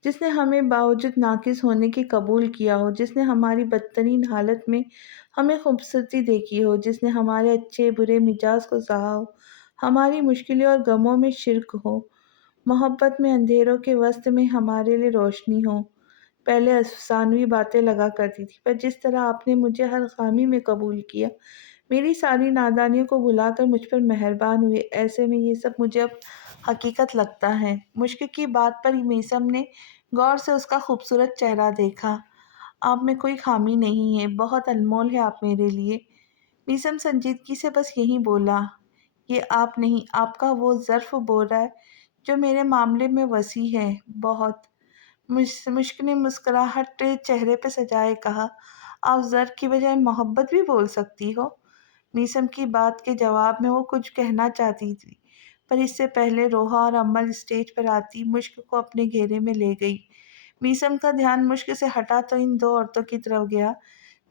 جس نے ہمیں باوجود ناقص ہونے کے قبول کیا ہو، جس نے ہماری بدترین حالت میں ہمیں خوبصورتی دیکھی ہو، جس نے ہمارے اچھے برے مزاج کو سہا ہو، ہماری مشکلیں اور غموں میں شریک ہو۔ محبت میں اندھیروں کے وسط میں ہمارے لیے روشنی ہو۔ پہلے افسانوی باتیں لگا کرتی تھی، پر جس طرح آپ نے مجھے ہر خامی میں قبول کیا، میری ساری نادانیوں کو بھلا کر مجھ پر مہربان ہوئے، ایسے میں یہ سب مجھے اب حقیقت لگتا ہے۔ مشک کی بات پر میسم نے غور سے اس کا خوبصورت چہرہ دیکھا۔ آپ میں کوئی خامی نہیں ہے، بہت انمول ہے آپ میرے لیے۔ میسم سنجیدگی سے بس یہی بولا، یہ آپ نہیں، آپ کا وہ ظرف بول رہا ہے جو میرے معاملے میں وسیع ہے، بہت۔ مشک نے مسکراہٹ چہرے پہ سجائے کہا، آپ زر کی بجائے محبت بھی بول سکتی ہو۔ میسم کی بات کے جواب میں وہ کچھ کہنا چاہتی تھی، پر اس سے پہلے روحا اور امل اسٹیج پر آتی مشک کو اپنے گھیرے میں لے گئی۔ میسم کا دھیان مشک سے ہٹا تو ان دو عورتوں کی طرف گیا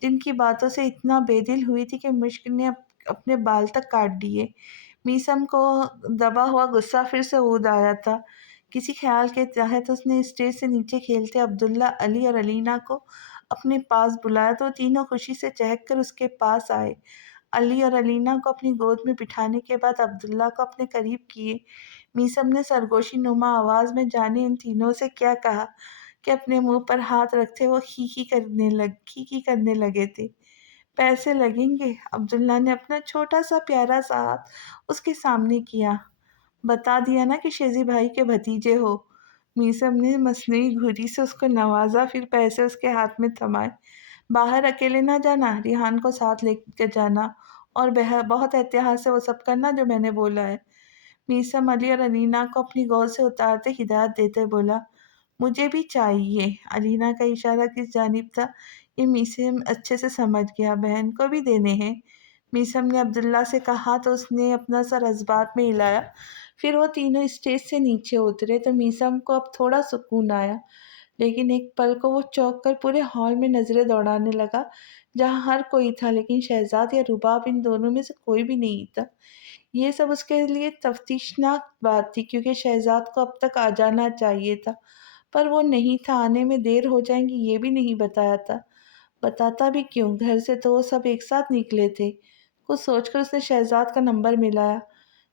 جن کی باتوں سے اتنا بے دل ہوئی تھی کہ مشک نے اپنے بال تک کاٹ دیے۔ میسم کو دبا ہوا غصہ پھر سے اود آیا تھا۔ کسی خیال کے تحت اس نے اسٹیج سے نیچے کھیلتے عبداللہ، علی اور علینا کو اپنے پاس بلایا تو تینوں خوشی سے چہک کر اس کے پاس آئے۔ علی اور علینا کو اپنی گود میں بٹھانے کے بعد عبداللہ کو اپنے قریب کیے۔ میسم نے سرگوشی نما آواز میں جانے ان تینوں سے کیا کہا کہ اپنے منہ پر ہاتھ رکھتے وہ کھی کرنے لگے تھے۔ پیسے لگیں گے؟ عبداللہ نے اپنا چھوٹا سا پیارا سا ہاتھ اس کے سامنے کیا۔ بتا دیا نا کہ شیزی بھائی کے بھتیجے ہو۔ میسم نے مصنوعی گھوری سے اس کو نوازا، پھر پیسے اس کے ہاتھ میں تھمائے۔ باہر اکیلے نہ جانا، ریحان کو ساتھ لے کر جانا اور بہت احتیاط سے وہ سب کرنا جو میں نے بولا ہے۔ میسم علی اور علینا کو اپنی گود سے اتارتے ہدایت دیتے بولا، مجھے بھی چاہیے۔ علینا کا اشارہ کس جانب تھا یہ میسم اچھے سے سمجھ گیا، بہن کو بھی دینے ہیں۔ میسم نے عبداللہ سے کہا تو اس نے اپنا سر اسبات میں ہلایا۔ پھر وہ تینوں اسٹیج سے نیچے اترے تو میسم کو اب تھوڑا سکون آیا، لیکن ایک پل کو وہ چونک کر پورے ہال میں نظریں دوڑانے لگا جہاں ہر کوئی تھا، لیکن شہزاد یا رباب ان دونوں میں سے کوئی بھی نہیں تھا۔ یہ سب اس کے لیے تفتیشناک بات تھی کیونکہ شہزاد کو اب تک آ جانا چاہیے تھا، پر وہ نہیں تھا۔ آنے میں دیر ہو جائیں گی یہ بھی نہیں بتایا تھا۔ بتاتا بھی کیوں، گھر سے تو وہ سب ایک ساتھ نکلے تھے۔ کچھ سوچ کر اس نے شہزاد کا نمبر ملایا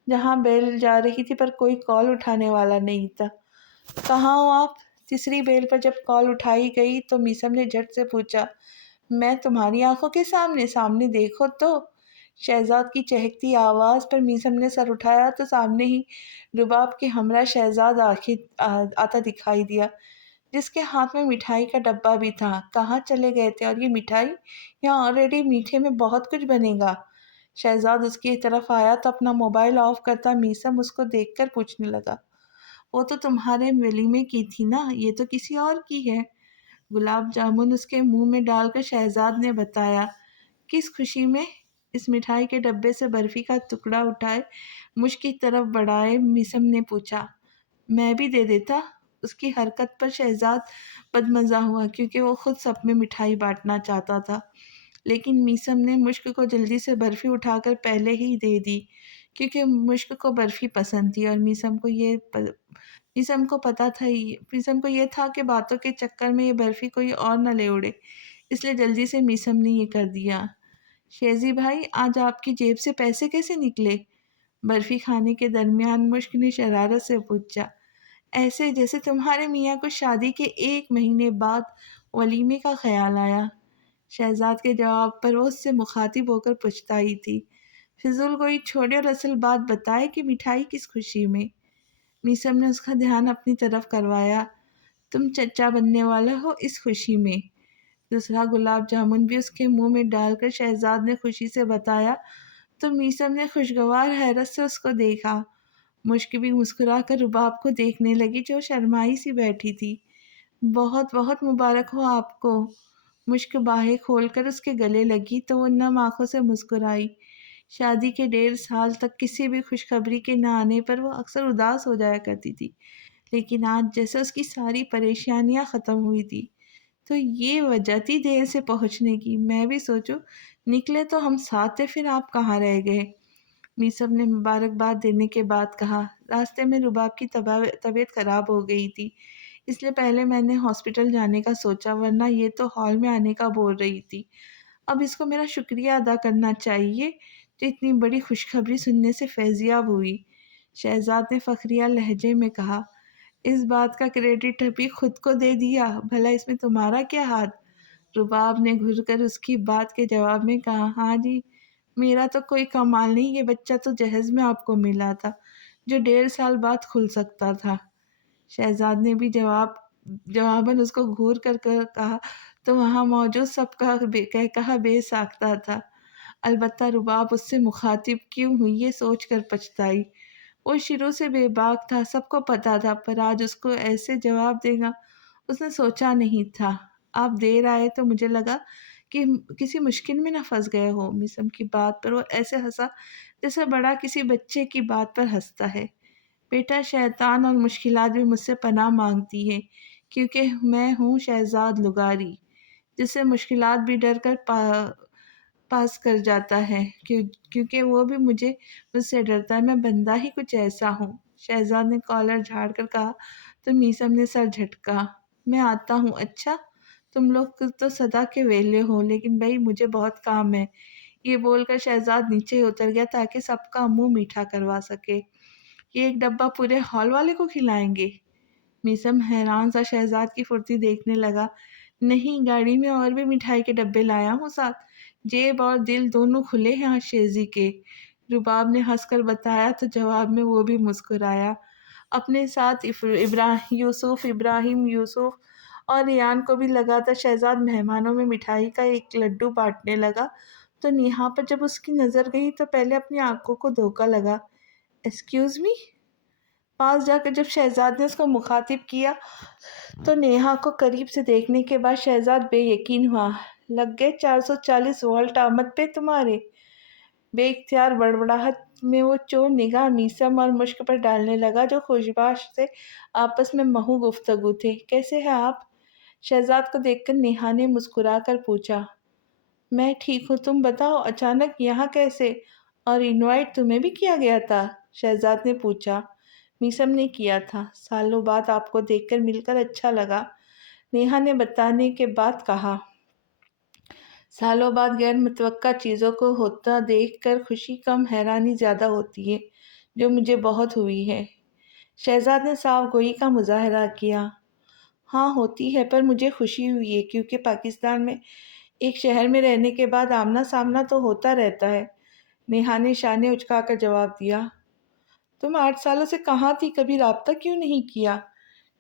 جہاں بیل جا رہی تھی پر کوئی کال اٹھانے والا نہیں تھا۔ کہاں ہو آپ؟ تیسری بیل پر جب کال اٹھائی گئی تو میسم نے جھٹ سے پوچھا، میں تمہاری آنکھوں کے سامنے؟ سامنے دیکھو تو۔ شہزاد کی چہکتی آواز پر میسم نے سر اٹھایا تو سامنے ہی رباب کے ہمراہ شہزاد آتا دکھائی دیا جس کے ہاتھ میں مٹھائی کا ڈبہ بھی تھا۔ کہاں چلے گئے تھے؟ اور یہ مٹھائی؟ یہاں آلریڈی میٹھے میں بہت کچھ بنے گا۔ شہزاد اس کی طرف آیا تو اپنا موبائل آف کرتا میسم اس کو دیکھ کر پوچھنے لگا، وہ تو تمہارے ولیمے کی تھی نا، یہ تو کسی اور کی ہے۔ گلاب جامن اس کے منہ میں ڈال کر شہزاد نے بتایا۔ کس خوشی میں؟ اس مٹھائی کے ڈبے سے برفی کا ٹکڑا اٹھائے مجھ کی طرف بڑھائے میسم نے پوچھا، میں بھی دے دیتا۔ اس کی حرکت پر شہزاد بدمزہ ہوا کیونکہ وہ خود سب میں مٹھائی بانٹنا چاہتا تھا، لیکن میسم نے مشک کو جلدی سے برفی اٹھا کر پہلے ہی دے دی کیونکہ مشک کو برفی پسند تھی اور میسم کو یہ تھا کہ باتوں کے چکر میں یہ برفی کوئی اور نہ لے اڑے، اس لیے جلدی سے میسم نے یہ کر دیا۔ شیزی بھائی، آج آپ کی جیب سے پیسے کیسے نکلے؟ برفی کھانے کے درمیان مشک نے شرارت سے پوچھا، ایسے جیسے تمہارے میاں کو شادی کے 1 مہینے بعد ولیمے کا خیال آیا۔ شہزاد کے جواب پر وہ اس سے مخاطب ہو کر پچھتائی تھی، فضول گوئی چھوڑے اور اصل بات بتائے کہ مٹھائی کس خوشی میں۔ میسم نے اس کا دھیان اپنی طرف کروایا، تم چچا بننے والا ہو اس خوشی میں۔ دوسرا گلاب جامن بھی اس کے منہ میں ڈال کر شہزاد نے خوشی سے بتایا تو میسم نے خوشگوار حیرت سے اس کو دیکھا۔ مشک بھی مسکرا کر رباب کو دیکھنے لگی جو شرمائی سی بیٹھی تھی۔ بہت بہت مبارک ہو آپ کو۔ مشک باہیں کھول کر اس کے گلے لگی تو وہ نم آنکھوں سے مسکرائی۔ شادی کے 1.5 سال تک کسی بھی خوشخبری کے نہ آنے پر وہ اکثر اداس ہو جایا کرتی تھی، لیکن آج جیسے اس کی ساری پریشانیاں ختم ہوئی تھی تو یہ وجہ تھی دیر سے پہنچنے کی۔ میں بھی سوچوں نکلے تو ہم ساتھ تھے، پھر آپ کہاں رہ گئے؟ میسم نے مبارکباد دینے کے بعد کہا، راستے میں رباب کی طبیعت خراب ہو گئی تھی، اس لیے پہلے میں نے ہاسپٹل جانے کا سوچا، ورنہ یہ تو ہال میں آنے کا بول رہی تھی۔ اب اس کو میرا شکریہ ادا کرنا چاہیے جو اتنی بڑی خوشخبری سننے سے فیضیاب ہوئی۔ شہزاد نے فخریہ لہجے میں کہا، اس بات کا کریڈٹ بھی خود کو دے دیا، بھلا اس میں تمہارا کیا ہاتھ؟ رباب نے گھر کر اس کی بات کے جواب میں کہا، ہاں جی، میرا تو کوئی کمال نہیں، یہ بچہ تو جہیز میں آپ کو ملا تھا جو 1.5 سال بعد کھل سکتا تھا۔ شہزاد نے بھی جواباً اس کو گھور کر کہا تو وہاں موجود سب کا کہا بے ساختہ تھا۔ البتہ رباب اس سے مخاطب کیوں ہوئی یہ سوچ کر پچھتائی۔ وہ شروع سے بے باک تھا، سب کو پتہ تھا، پر آج اس کو ایسے جواب دے گا اس نے سوچا نہیں تھا۔ آپ دیر آئے تو مجھے لگا کہ کسی مشکل میں نہ پھنس گئے ہو۔ میسم کی بات پر وہ ایسے ہنسا جیسے بڑا کسی بچے کی بات پر ہنستا ہے۔ بیٹا، شیطان اور مشکلات بھی مجھ سے پناہ مانگتی ہے، کیونکہ میں ہوں شہزاد لغاری، جس سے مشکلات بھی ڈر کر پاس کر جاتا ہے، کیونکہ وہ بھی مجھ سے ڈرتا ہے۔ میں بندہ ہی کچھ ایسا ہوں۔ شہزاد نے کالر جھاڑ کر کہا تو میسم نے سر جھٹکا۔ میں آتا ہوں۔ اچھا، تم لوگ تو سدا کے ویلے ہو، لیکن بھائی مجھے بہت کام ہے۔ یہ بول کر شہزاد نیچے اتر گیا تاکہ سب کا منہ میٹھا کروا سکے۔ یہ ایک ڈبہ پورے ہال والے کو کھلائیں گے؟ میسم حیران سا شہزاد کی پھرتی دیکھنے لگا۔ نہیں، گاڑی میں اور بھی مٹھائی کے ڈبے لایا ہوں ساتھ۔ جیب اور دل دونوں کھلے ہیں آج شیزی کے، رباب نے ہنس کر بتایا تو جواب میں وہ بھی مسکرایا۔ اپنے ساتھ ابراہیم یوسف اور ریان کو بھی لگا تھا۔ شہزاد مہمانوں میں مٹھائی کا ایک لڈو بانٹنے لگا تو نیہا پر جب اس کی نظر گئی تو پہلے اپنی آنکھوں کو دھوکا لگا۔ Excuse me? پاس جا کر جب شہزاد نے اس کو مخاطب کیا تو نیہا کو قریب سے دیکھنے کے بعد شہزاد بے یقین ہوا۔ لگ گئے 440 وولٹ آمد پہ تمہارے؟ بے اختیار بڑبڑاہٹ میں وہ چور نگاہ میسم اور مشک پر ڈالنے لگا جو خوشباش سے آپس میں محو گفتگو تھے۔ کیسے ہیں آپ؟ شہزاد کو دیکھ کر نیہا نے مسکرا کر پوچھا۔ میں ٹھیک ہوں، تم بتاؤ اچانک یہاں کیسے؟ اور انوائٹ تمہیں بھی کیا گیا تھا؟ شہزاد نے پوچھا۔ میسم نے کیا تھا۔ سالوں بعد آپ کو دیکھ کر مل کر اچھا لگا، نیہا نے بتانے کے بعد کہا۔ سالوں بعد غیر متوقع چیزوں کو ہوتا دیکھ کر خوشی کم حیرانی زیادہ ہوتی ہے، جو مجھے بہت ہوئی ہے۔ شہزاد نے صاف گوئی کا مظاہرہ کیا۔ ہاں ہوتی ہے، پر مجھے خوشی ہوئی ہے کیونکہ پاکستان میں ایک شہر میں رہنے کے بعد آمنا سامنا تو ہوتا رہتا ہے، نیہا نے شانے اچکا کر جواب دیا۔ تم 8 سالوں سے کہاں تھی؟ کبھی رابطہ کیوں نہیں کیا؟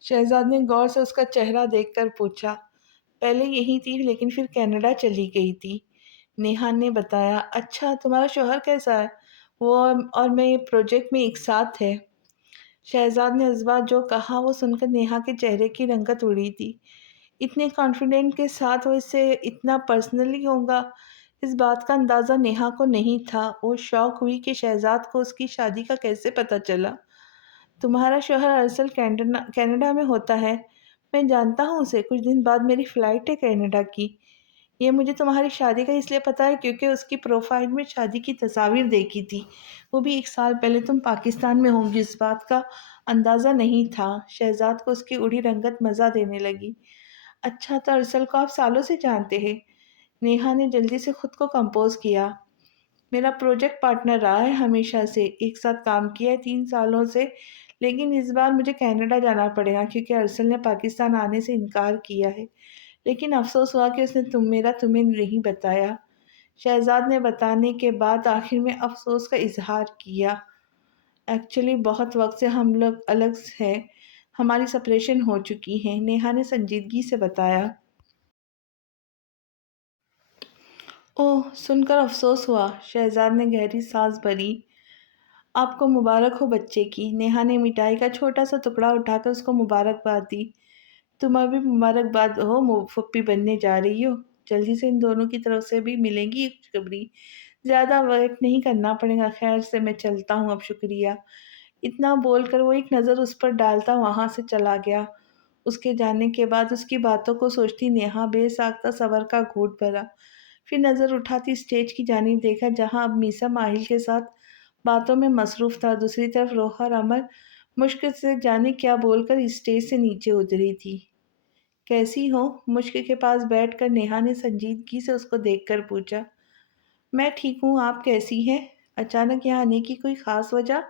شہزاد نے غور سے اس کا چہرہ دیکھ کر پوچھا۔ پہلے یہی تھی لیکن پھر کینیڈا چلی گئی تھی، نیہا نے بتایا۔ اچھا، تمہارا شوہر کیسا ہے؟ وہ اور میں پروجیکٹ میں ایک ساتھ ہے۔ شہزاد نے اس بات جو کہا وہ سن کر نیہا کے چہرے کی رنگت اڑی تھی۔ اتنے کانفیڈنٹ کے ساتھ وہ اس سے اتنا پرسنلی ہوگا، اس بات کا اندازہ نیہا کو نہیں تھا۔ وہ شوق ہوئی کہ شہزاد کو اس کی شادی کا کیسے پتہ چلا۔ تمہارا شوہر ارسل کینیڈا میں ہوتا ہے؟ میں جانتا ہوں اسے، کچھ دن بعد میری فلائٹ ہے کینیڈا کی۔ یہ مجھے تمہاری شادی کا اس لیے پتہ ہے کیونکہ اس کی پروفائل میں شادی کی تصاویر دیکھی تھی، وہ بھی 1 سال پہلے۔ تم پاکستان میں ہوں گی اس بات کا اندازہ نہیں تھا۔ شہزاد کو اس کی اڑی رنگت مزہ دینے لگی۔ اچھا، تو ارسل کو آپ سالوں سے جانتے ہیں؟ نیہا نے جلدی سے خود کو کمپوز کیا۔ میرا پروجیکٹ پارٹنر رہا ہے ہمیشہ سے، ایک ساتھ کام کیا ہے 3 سالوں سے، لیکن اس بار مجھے کینیڈا جانا پڑے گا کیونکہ ارسل نے پاکستان آنے سے انکار کیا ہے، لیکن افسوس ہوا کہ اس نے تمہیں نہیں بتایا۔ شہزاد نے بتانے کے بعد آخر میں افسوس کا اظہار کیا۔ ایکچولی بہت وقت سے ہم لوگ الگ ہیں، ہماری سپریشن ہو چکی ہے، نیہا نے سنجیدگی سے بتایا۔ اوہ، سن کر افسوس ہوا، شہزاد نے گہری سانس بھری۔ آپ کو مبارک ہو بچے کی، نیہا نے مٹھائی کا چھوٹا سا ٹکڑا اٹھا کر اس کو مبارکباد دی۔ تمہیں بھی مبارکباد ہو، پھوپھی بننے جا رہی ہو، جلدی سے ان دونوں کی طرف سے بھی ملیں گی خوشخبری۔ زیادہ ویٹ نہیں کرنا پڑے گا، خیر سے میں چلتا ہوں اب، شکریہ۔ اتنا بول کر وہ ایک نظر اس پر ڈالتا وہاں سے چلا گیا۔ اس کے جانے کے بعد اس کی باتوں کو سوچتی نیہا بے ساختہ صبر کا گھونٹ بھرا، پھر نظر اٹھاتی اسٹیج کی جانب دیکھا جہاں اب میسم آہل کے ساتھ باتوں میں مصروف تھا۔ دوسری طرف روحا اور عمر مشک سے جانے کیا بول کر اسٹیج سے نیچے اتری تھی۔ کیسی ہو؟ مشک کے پاس بیٹھ کر نیہا نے سنجیدگی سے اس کو دیکھ کر پوچھا۔ میں ٹھیک ہوں، آپ کیسی ہیں؟ اچانک یہاں آنے کی کوئی خاص وجہ؟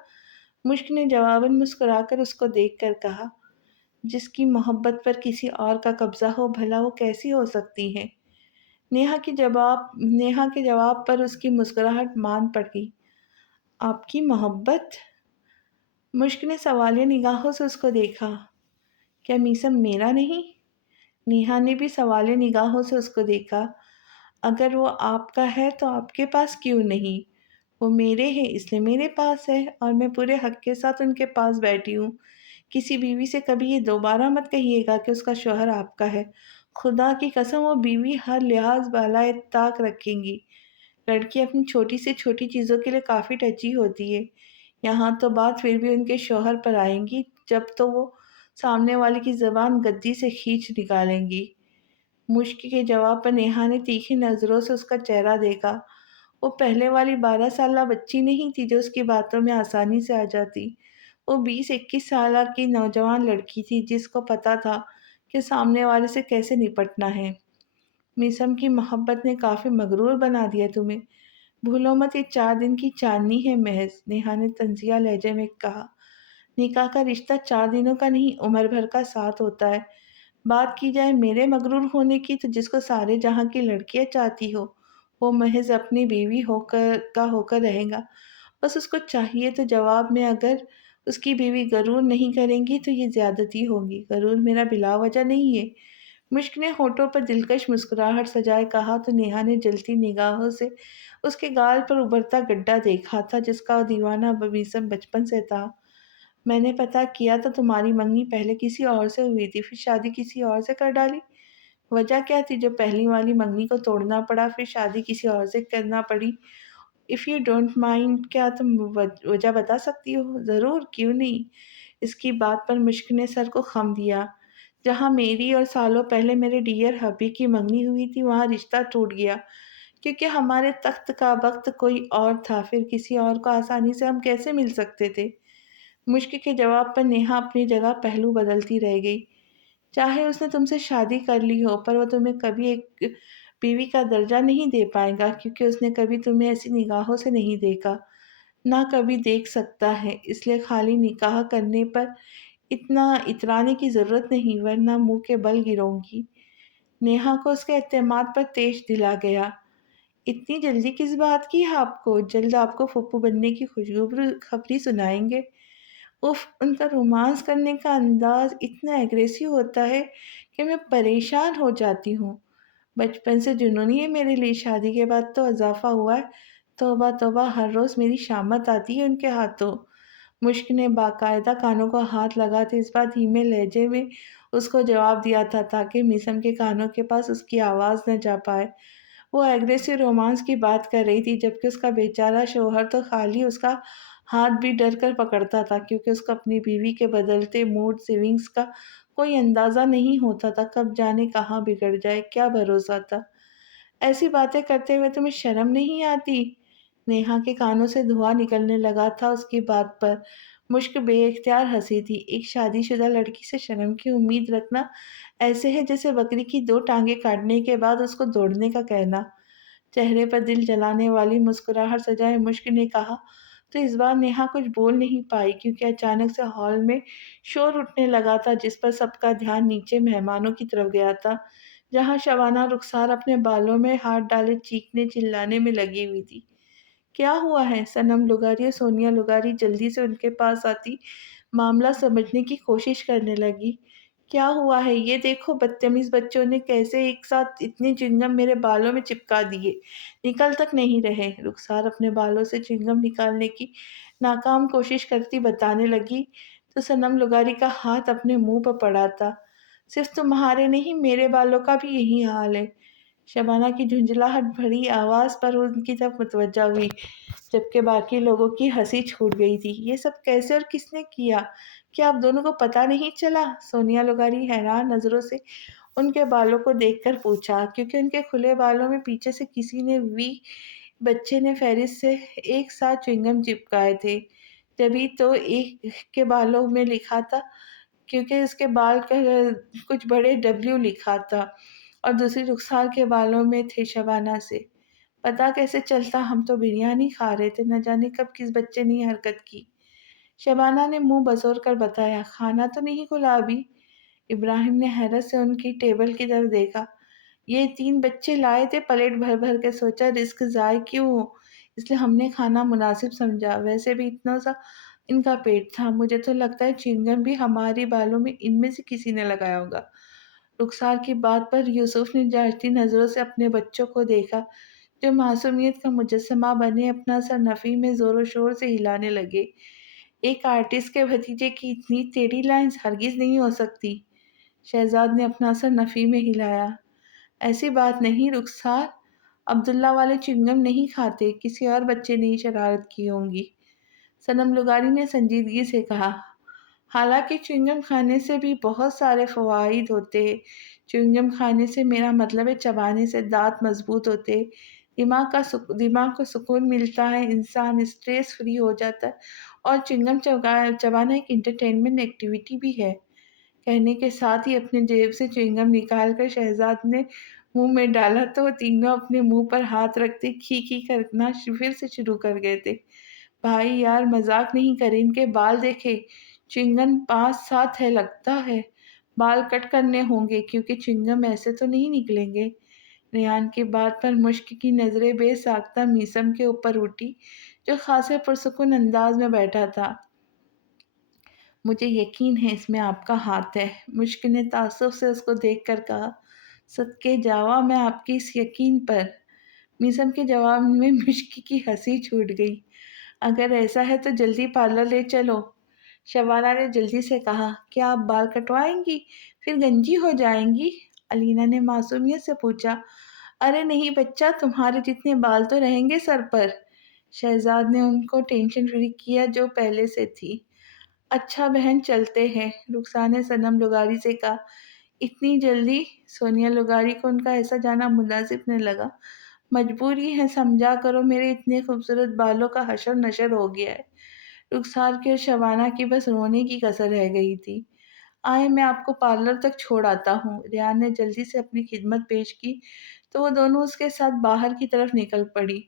مشک نے جواباً مسکرا کر اس کو دیکھ کر کہا۔ جس کی محبت پر کسی اور کا قبضہ ہو، بھلا وہ کیسی ہو سکتی ہے؟ نیہا کے جواب پر اس کی مسکراہٹ مان پڑ گئی۔ آپ کی محبت؟ مشک نے سوالیہ نگاہوں سے اس کو دیکھا۔ کیا میسم میرا نہیں؟ نیہا نے بھی سوالیہ نگاہوں سے اس کو دیکھا۔ اگر وہ آپ کا ہے تو آپ کے پاس کیوں نہیں؟ وہ میرے ہیں اس لیے میرے پاس ہے، اور میں پورے حق کے ساتھ ان کے پاس بیٹھی ہوں کسی بیوی سے کبھی یہ دوبارہ مت کہیے گا کہ اس کا شوہر آپ کا ہے۔ خدا کی قسم وہ بیوی ہر لحاظ بالائے طاق رکھیں گی۔ لڑکی اپنی چھوٹی سے چھوٹی چیزوں کے لیے کافی ٹچی ہوتی ہے۔ یہاں تو بات پھر بھی ان کے شوہر پر آئیں گی جب تو وہ سامنے والے کی زبان گدی سے کھینچ نکالیں گی۔ مشک کے جواب پر نیہا نے تیکھی نظروں سے اس کا چہرہ دیکھا۔ وہ پہلے والی 12 سالہ بچی نہیں تھی جو اس کی باتوں میں آسانی سے آ جاتی۔ وہ 20-21 سالہ کی نوجوان لڑکی تھی جس کو پتا تھا کہ سامنے والے سے کیسے نپٹنا ہے۔ میثم کی محبت نے کافی مغرور بنا دیا تمہیں۔ بھولو مت یہ 4 دن کی چاندنی ہے محض، نیہا نے طنزیہ لہجے میں کہا۔ نکاح کا رشتہ 4 دنوں کا نہیں، عمر بھر کا ساتھ ہوتا ہے۔ بات کی جائے میرے مغرور ہونے کی تو جس کو سارے جہاں کی لڑکیاں چاہتی ہو وہ محض اپنی بیوی ہو کر رہے گا۔ بس اس کو چاہیے تو جواب میں اگر اس کی بیوی غرور نہیں کریں گی تو یہ زیادتی ہوگی۔ غرور میرا بلا وجہ نہیں ہے۔ مشک نے ہونٹوں پر دلکش مسکراہٹ سجائے کہا تو نیہا نے جلتی نگاہوں سے اس کے گال پر ابھرتا گڈھا دیکھا تھا جس کا دیوانہ میثم بچپن سے تھا۔ میں نے پتا کیا تو تمہاری منگنی پہلے کسی اور سے ہوئی تھی، پھر شادی کسی اور سے کر ڈالی۔ وجہ کیا تھی جو پہلی والی منگنی کو توڑنا پڑا پھر شادی کسی اور سے کرنا پڑی؟ اف یو ڈونٹ مائنڈ، کیا تم وجہ بتا سکتی ہو؟ ضرور، کیوں نہیں۔ اس کی بات پر مشک نے سر کو خم دیا۔ جہاں میری اور سالوں پہلے میرے ڈیئر ہبی کی منگنی ہوئی تھی وہاں رشتہ ٹوٹ گیا کیونکہ ہمارے تخت کا بخت کوئی اور تھا، پھر کسی اور کو آسانی سے ہم کیسے مل سکتے تھے؟ مشک کے جواب پر نیہا اپنی جگہ پہلو بدلتی رہ گئی۔ چاہے اس نے تم سے شادی کر لی ہو پر وہ تمہیں کبھی ایک بیوی کا درجہ نہیں دے پائے گا کیونکہ اس نے کبھی تمہیں ایسی نگاہوں سے نہیں دیکھا، نہ کبھی دیکھ سکتا ہے۔ اس لیے خالی نکاح کرنے پر اتنا اترانے کی ضرورت نہیں ورنہ منہ کے بل گروں گی۔ نیہا کو اس کے اعتماد پر تیش دلا گیا۔ اتنی جلدی کس بات کی ہے آپ کو؟ جلد آپ کو پھپھو بننے کی خوشخبری خبری سنائیں گے۔ اف، ان کا رومانس کرنے کا انداز اتنا ایگریسو ہوتا ہے کہ میں پریشان ہو جاتی ہوں۔ بچپن سے جنونی ہے میرے لیے، شادی کے بعد تو اضافہ ہوا ہے۔ توبہ توبہ، ہر روز میری شامت آتی ہے ان کے ہاتھوں۔ مشک نے باقاعدہ کانوں کو ہاتھ لگاتے اس بار دھیمے لہجے میں اس کو جواب دیا تھا تاکہ میثم کے کانوں کے پاس اس کی آواز نہ جا پائے۔ وہ ایگریسو رومانس کی بات کر رہی تھی جبکہ اس کا بیچارہ شوہر تو خالی اس کا ہاتھ بھی ڈر کر پکڑتا تھا کیونکہ اس کو اپنی بیوی کے بدلتے موڈ سوئنگز کا کوئی اندازہ نہیں ہوتا تھا، کب جانے کہاں بگڑ جائے، کیا بھروسہ تھا۔ ایسی باتیں کرتے ہوئے تمہیں شرم نہیں آتی؟ نیہا کے کانوں سے دھواں نکلنے لگا تھا اس کی بات پر۔ مشک بے اختیار ہنسی تھی۔ ایک شادی شدہ لڑکی سے شرم کی امید رکھنا ایسے ہے جیسے بکری کی 2 ٹانگیں کاٹنے کے بعد اس کو دوڑنے کا کہنا۔ چہرے پر دل جلانے والی مسکراہٹ سجائے مشک نے کہا تو اس بار نیہا کچھ بول نہیں پائی کیونکہ اچانک سے ہال میں شور اٹھنے لگا تھا جس پر سب کا دھیان نیچے مہمانوں کی طرف گیا تھا جہاں شبانہ رخسار اپنے بالوں میں ہاتھ ڈالے چیخنے چلانے میں لگی ہوئی تھی۔ کیا ہوا ہے؟ صنم لغاری اور سونیا لغاری جلدی سے ان کے پاس آتی معاملہ سمجھنے کی کوشش کرنے لگی۔ کیا ہوا ہے یہ دیکھو، بدتمیز بچوں نے کیسے ایک ساتھ اتنے چنگم میرے بالوں میں چپکا دیے، نکل تک نہیں رہے۔ رخسار اپنے بالوں سے چنگم نکالنے کی ناکام کوشش کرتی بتانے لگی تو صنم لغاری کا ہاتھ اپنے منہ پر پڑا تھا۔ صرف تمہارے نہیں، میرے بالوں کا بھی یہی حال ہے۔ شبانہ کی جھنجھلاہٹ بھری آواز پر ان کی طرف متوجہ ہوئی جبکہ باقی لوگوں کی ہنسی چھوٹ گئی تھی۔ یہ سب کیسے اور کس نے کیا؟ کیا آپ دونوں کو پتہ نہیں چلا؟ سونیا لغاری حیران نظروں سے ان کے بالوں کو دیکھ کر پوچھا کیونکہ ان کے کھلے بالوں میں پیچھے سے کسی نے بچے نے فہرست سے ایک ساتھ چنگم چپکائے تھے، جبھی تو ایک کے بالوں میں لکھا تھا کیونکہ اس کے بال کا کچھ بڑے ڈبلیو لکھا تھا اور دوسری رخسار کے بالوں میں تھے شبانہ سے۔ پتا کیسے چلتا؟ ہم تو بریانی کھا رہے تھے، نہ جانے کب کس بچے نے یہ حرکت کی۔ شبانہ نے منہ بزور کر بتایا۔ کھانا تو نہیں کھلا ابھی؟ ابراہیم نے حیرت سے ان کی ٹیبل کی طرف دیکھا۔ یہ 3 بچے لائے تھے پلیٹ بھر بھر کے، سوچا رزق ضائع کیوں ہو اس لیے ہم نے کھانا مناسب سمجھا، ویسے بھی اتنا سا ان کا پیٹ تھا۔ مجھے تو لگتا ہے چنگم بھی ہماری بالوں میں ان میں سے کسی نے لگایا ہوگا۔ رخسار کی بات پر یوسف نے جانچتی نظروں سے اپنے بچوں کو دیکھا جو معصومیت کا مجسمہ بنے اپنا سر نفی میں زور و شور سے ہلانے لگے۔ ایک آرٹسٹ کے بھتیجے کی اتنی ٹیڑھی لائنز ہرگز نہیں ہو سکتی۔ شہزاد نے اپنا سر نفی میں ہلایا۔ ایسی بات نہیں رخسار، عبداللہ والے چنگم نہیں کھاتے، کسی اور بچے نے ہی شرارت کی ہوں گی۔ صنم لغاری نے سنجیدگی سے کہا، حالانکہ چنگم کھانے سے بھی بہت سارے فوائد ہوتے ہیں۔ چنگم کھانے سے میرا مطلب ہے چبانے سے دانت مضبوط ہوتے ہیں، دماغ کو سکون ملتا ہے، انسان اسٹریس فری ہو جاتا ہے، اور چنگم چبانا ایک انٹرٹینمنٹ ایکٹیویٹی بھی ہے۔ کہنے کے ساتھ ہی اپنے جیب سے چنگم نکال کر شہزاد نے منہ میں ڈالا تو وہ تینوں اپنے منہ پر ہاتھ رکھتے کھی کھی کرنا پھر سے شروع کر گئے تھے۔ بھائی یار مذاق نہیں کرے، ان کے بال دیکھے، چنگن 5-7 ہے لگتا ہے، بال کٹ کرنے ہوں گے کیونکہ چنگم ایسے تو نہیں نکلیں گے۔ ریان کی بات پر مشک کی نظریں بے ساختہ میسم کے اوپر اٹھی جو خاصے پرسکون انداز میں بیٹھا تھا۔ مجھے یقین ہے اس میں آپ کا ہاتھ ہے، مشک نے تعصب سے اس کو دیکھ کر کہا۔ صدقے جاواں میں آپ کی اس یقین پر۔ میسم کے جواب میں مشک کی ہنسی چھوٹ گئی۔ اگر ایسا ہے تو جلدی پارلر لے چلو، شبانہ نے جلدی سے کہا۔ کیا آپ بال کٹوائیں گی؟ پھر گنجی ہو جائیں گی؟ علینا نے معصومیت سے پوچھا۔ ارے نہیں بچہ، تمہارے جتنے بال تو رہیں گے سر پر۔ شہزاد نے ان کو ٹینشن فری کیا جو پہلے سے تھی۔ اچھا بہن چلتے ہیں، رخسار نے صنم لغاری سے کہا۔ اتنی جلدی؟ سونیا لغاری کو ان کا ایسا جانا مناسب نہ لگا۔ مجبوری ہے، سمجھا کرو، میرے اتنے خوبصورت بالوں کا حشر نشر ہو گیا ہے۔ رخسار کی اور شبانہ کی بس رونے کی کسر رہ گئی تھی۔ آئے میں آپ کو پارلر تک چھوڑ آتا ہوں۔ ریان نے جلدی سے اپنی خدمت پیش کی تو وہ دونوں اس کے ساتھ باہر کی طرف نکل پڑی۔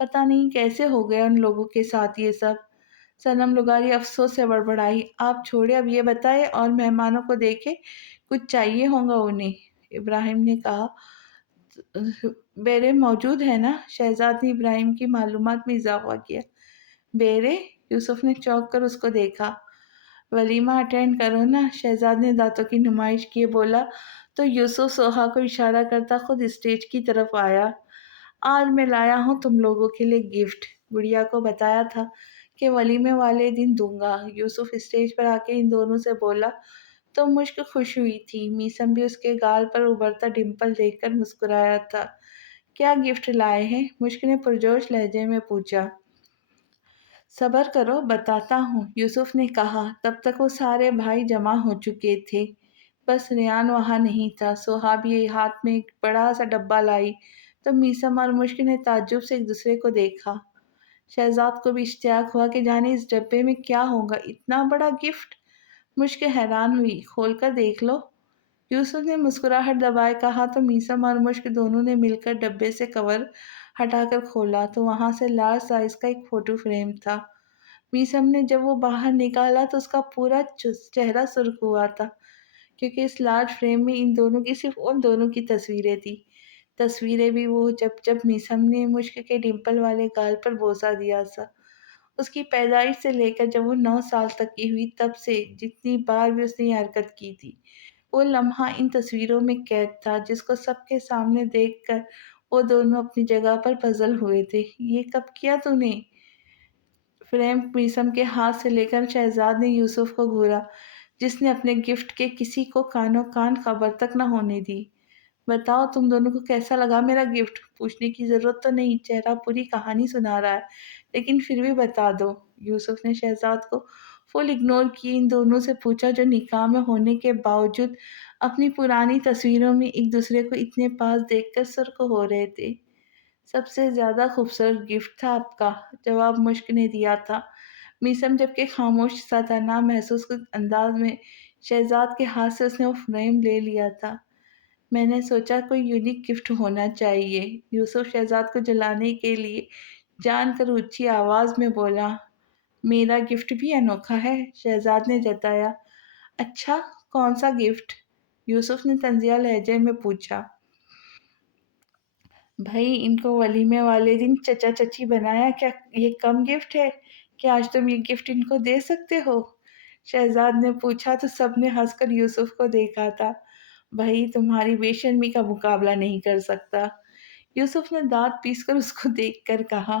پتہ نہیں کیسے ہو گیا ان لوگوں کے ساتھ یہ سب۔ صنم لغاری افسوس سے بڑبڑائی۔ آپ چھوڑے، اب یہ بتائے اور مہمانوں کو دیکھے، کچھ چاہیے ہوگا انہیں۔ ابراہیم نے کہا، بیرے موجود ہے نا؟ شہزاد نے ابراہیم کی معلومات میں اضافہ کیا۔ بیرے؟ یوسف نے چونک کر اس کو دیکھا۔ ولیمہ اٹینڈ کرو نا، شہزاد نے دانتوں کی نمائش کیے بولا تو یوسف سوہا کو اشارہ کرتا خود اسٹیج کی طرف آیا۔ آج میں لایا ہوں تم لوگوں کے لیے گفٹ، گڑیا کو بتایا تھا کہ ولیمے والے دن دوں گا۔ یوسف اسٹیج پر آ کے ان دونوں سے بولا تو مشک خوش ہوئی تھی۔ میسم بھی اس کے گال پر ابھرتا ڈمپل دیکھ کر مسکرایا تھا۔ کیا گفٹ لائے ہیں؟ مشک نے پرجوش لہجے میں پوچھا۔ صبر کرو بتاتا ہوں، یوسف نے کہا۔ تب تک وہ سارے بھائی جمع ہو چکے تھے، بس ریان وہاں نہیں تھا۔ سوہا بھی ہاتھ میں ایک بڑا سا ڈبہ لائی تو میسم اور مشک نے تعجب سے ایک دوسرے کو دیکھا۔ شہزاد کو بھی اشتیاق ہوا کہ جانے اس ڈبے میں کیا ہوگا، اتنا بڑا گفٹ۔ مشک حیران ہوئی۔ کھول کر دیکھ لو، یوسف نے مسکراہٹ دبائے کہا تو میسم اور مشک دونوں نے مل کر ڈبے سے کور ہٹا کر کھولا تو وہاں سے لارج سائز کا ایک فوٹو فریم تھا۔ میسم نے جب وہ باہر نکالا تو اس کا پورا چہرہ سرخ ہوا تھا کیونکہ اس لارج فریم میں ان دونوں کی صرف ان دونوں کی تصویریں تھیں۔ تصویریں بھی وہ جب میسم نے مشک کے ڈمپل والے گال پر بوسہ دیا تھا، اس کی پیدائش سے لے کر جب وہ 9 سال تک کی ہوئی تب سے جتنی بار بھی اس نے یہ حرکت کی تھی، وہ لمحہ ان تصویروں میں قید تھا جس کو سب کے سامنے دیکھ کر وہ دونوں اپنی جگہ پر پزل ہوئے تھے۔ یہ کب کیا تو نے؟ فریم میسم کے ہاتھ سے لے کر شہزاد نے یوسف کو گھورا جس نے اپنے گفٹ کے کسی کو کانوں کان خبر تک نہ ہونے دی۔ بتاؤ تم دونوں کو کیسا لگا میرا گفٹ؟ پوچھنے کی ضرورت تو نہیں، چہرہ پوری کہانی سنا رہا ہے، لیکن پھر بھی بتا دو۔ یوسف نے شہزاد کو فل اگنور کیے ان دونوں سے پوچھا جو نکاح میں ہونے کے باوجود اپنی پرانی تصویروں میں ایک دوسرے کو اتنے پاس دیکھ کر سرخ ہو رہے تھے۔ سب سے زیادہ خوبصورت گفٹ تھا آپ کا، جواب مشک نے دیا تھا۔ میسم جبکہ خاموش ساتانہ محسوس انداز میں شہزاد کے ہاتھ سے اس نے وہ فریم لے لیا تھا۔ میں نے سوچا کوئی یونیک گفٹ ہونا چاہیے، یوسف شہزاد کو جلانے کے لیے جان کر اونچی آواز میں بولا۔ میرا گفٹ بھی انوکھا ہے، شہزاد نے جتایا۔ اچھا، کون سا گفٹ؟ یوسف نے طنزیہ لہجے میں پوچھا۔ بھائی ان کو ولیمے والے دن چچا چچی بنایا، کیا یہ کم گفٹ ہے کہ آج تم یہ گفٹ ان کو دے سکتے ہو؟ شہزاد نے پوچھا تو سب نے ہنس کر یوسف کو دیکھا تھا۔ بھائی تمہاری بے شرمی کا مقابلہ نہیں کر سکتا، یوسف نے دانت پیس کر اس کو دیکھ کر کہا۔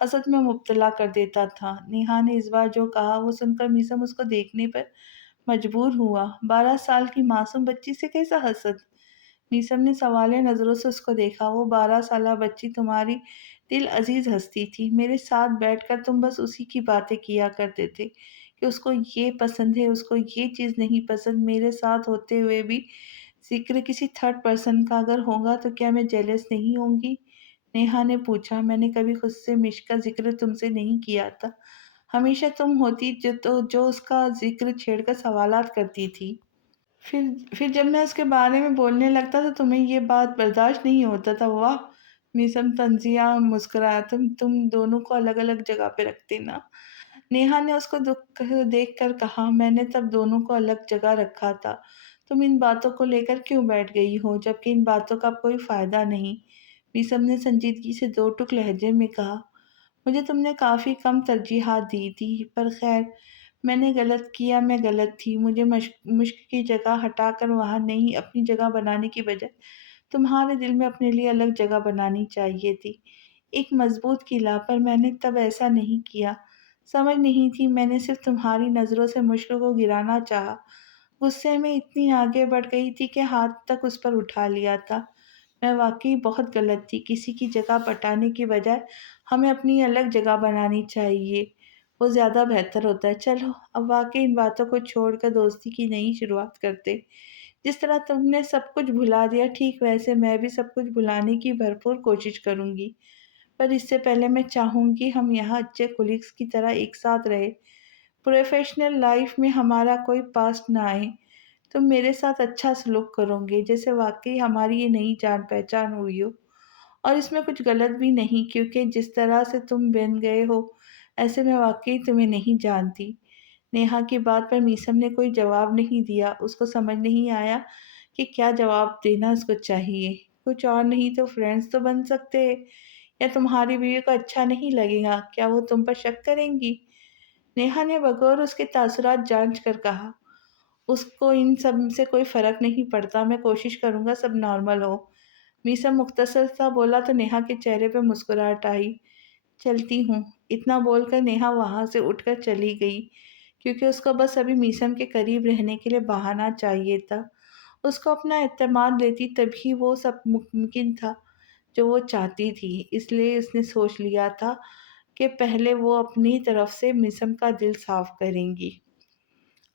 حسد میں مبتلا کر دیتا تھا۔ نیہا نے اس بار جو کہا وہ سن کر میسم اس کو دیکھنے پر مجبور ہوا۔ 12 سال کی معصوم بچی سے کیسا حسد؟ میسم نے سوالیہ نظروں سے اس کو دیکھا۔ وہ 12 سالہ بچی تمہاری دل عزیز ہستی تھی۔ میرے ساتھ بیٹھ کر تم بس اسی کی باتیں کیا کرتے تھے کہ اس کو یہ پسند ہے، اس کو یہ چیز نہیں پسند۔ میرے ساتھ ہوتے ہوئے بھی ذکر کسی تھرڈ پرسن کا اگر ہوگا تو کیا میں جیلس نہیں ہوں گی؟ نیہا نے پوچھا۔ میں نے کبھی خود سے مشق کا ذکر تم سے نہیں کیا تھا۔ ہمیشہ تم ہوتی جو اس کا ذکر چھیڑ کر سوالات کرتی تھی۔ پھر جب میں اس کے بارے میں بولنے لگتا تو تمہیں یہ بات برداشت نہیں ہوتا تھا۔ واہ! میثم تنزیہ مسکرایا۔ تم دونوں کو الگ الگ جگہ پہ رکھتے نا؟ نیہا نے اس کو دکھ دیکھ کر کہا۔ میں نے تب دونوں کو الگ جگہ رکھا تھا۔ تم ان باتوں کو لے کر کیوں بیٹھ گئی ہو جبکہ ان باتوں کا اب کوئی فائدہ نہیں؟ میثم نے سنجیدگی سے دو ٹک لہجے میں کہا۔ مجھے تم نے کافی کم ترجیحات دی تھی، پر خیر، میں نے غلط کیا، میں غلط تھی۔ مجھے مشق کی جگہ ہٹا کر وہاں نہیں اپنی جگہ بنانے کی بجائے تمہارے دل میں اپنے لیے الگ جگہ بنانی چاہیے تھی، ایک مضبوط قلعہ، پر میں نے تب ایسا نہیں کیا۔ سمجھ نہیں تھی، میں نے صرف تمہاری نظروں سے مشق کو گرانا چاہا۔ غصے میں اتنی آگے بڑھ گئی تھی کہ ہاتھ تک اس پر اٹھا لیا تھا۔ میں واقعی بہت غلط تھی۔ کسی کی جگہ پٹانے کی بجائے ہمیں اپنی الگ جگہ بنانی چاہیے، وہ زیادہ بہتر ہوتا ہے۔ چلو اب واقعی ان باتوں کو چھوڑ کر دوستی کی نئی شروعات کرتے۔ جس طرح تم نے سب کچھ بھلا دیا، ٹھیک ویسے میں بھی سب کچھ بھلانے کی بھرپور کوشش کروں گی، پر اس سے پہلے میں چاہوں گی ہم یہاں اچھے کولیگز کی طرح ایک ساتھ رہے، پروفیشنل لائف میں ہمارا کوئی پاسٹ نہ آئے۔ تم میرے ساتھ اچھا سلوک کرو گے جیسے واقعی ہماری یہ نئی جان پہچان ہوئی ہو، اور اس میں کچھ غلط بھی نہیں، کیونکہ جس طرح سے تم بن گئے ہو ایسے میں واقعی تمہیں نہیں جانتی۔ نیہا کی بات پر میثم نے کوئی جواب نہیں دیا۔ اس کو سمجھ نہیں آیا کہ کیا جواب دینا اس کو چاہیے۔ کچھ اور نہیں تو فرینڈز تو بن سکتے ہیں، یا تمہاری بیوی کو اچھا نہیں لگے گا؟ کیا وہ تم پر شک کریں گی؟ نیہا نے بغور اس کے تاثرات جانچ کر کہا۔ اس کو ان سب سے کوئی فرق نہیں پڑتا، میں کوشش کروں گا سب نارمل ہو۔ میثم مختصر سا بولا تو نیہا کے چہرے پہ مسکراہٹ آئی۔ چلتی ہوں، اتنا بول کر نیہا وہاں سے اٹھ کر چلی گئی، کیونکہ اس کو بس ابھی میثم کے قریب رہنے کے لیے بہانہ چاہیے تھا۔ اس کو اپنا اعتماد لیتی تبھی وہ سب ممکن تھا جو وہ چاہتی تھی، اس لیے اس نے سوچ لیا تھا کہ پہلے وہ اپنی طرف سے میثم کا دل صاف کریں گی۔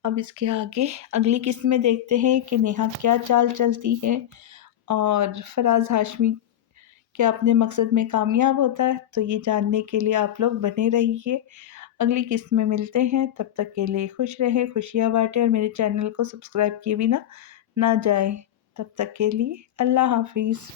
اب اس کے آگے اگلی قسط میں دیکھتے ہیں کہ نیہا کیا چال چلتی ہے اور فراز ہاشمی کیا اپنے مقصد میں کامیاب ہوتا ہے۔ تو یہ جاننے کے لیے آپ لوگ بنے رہیے۔ اگلی قسط میں ملتے ہیں، تب تک کے لیے خوش رہے، خوشیاں بانٹیں، اور میرے چینل کو سبسکرائب کیے بھی نہ جائے۔ تب تک کے لیے اللہ حافظ۔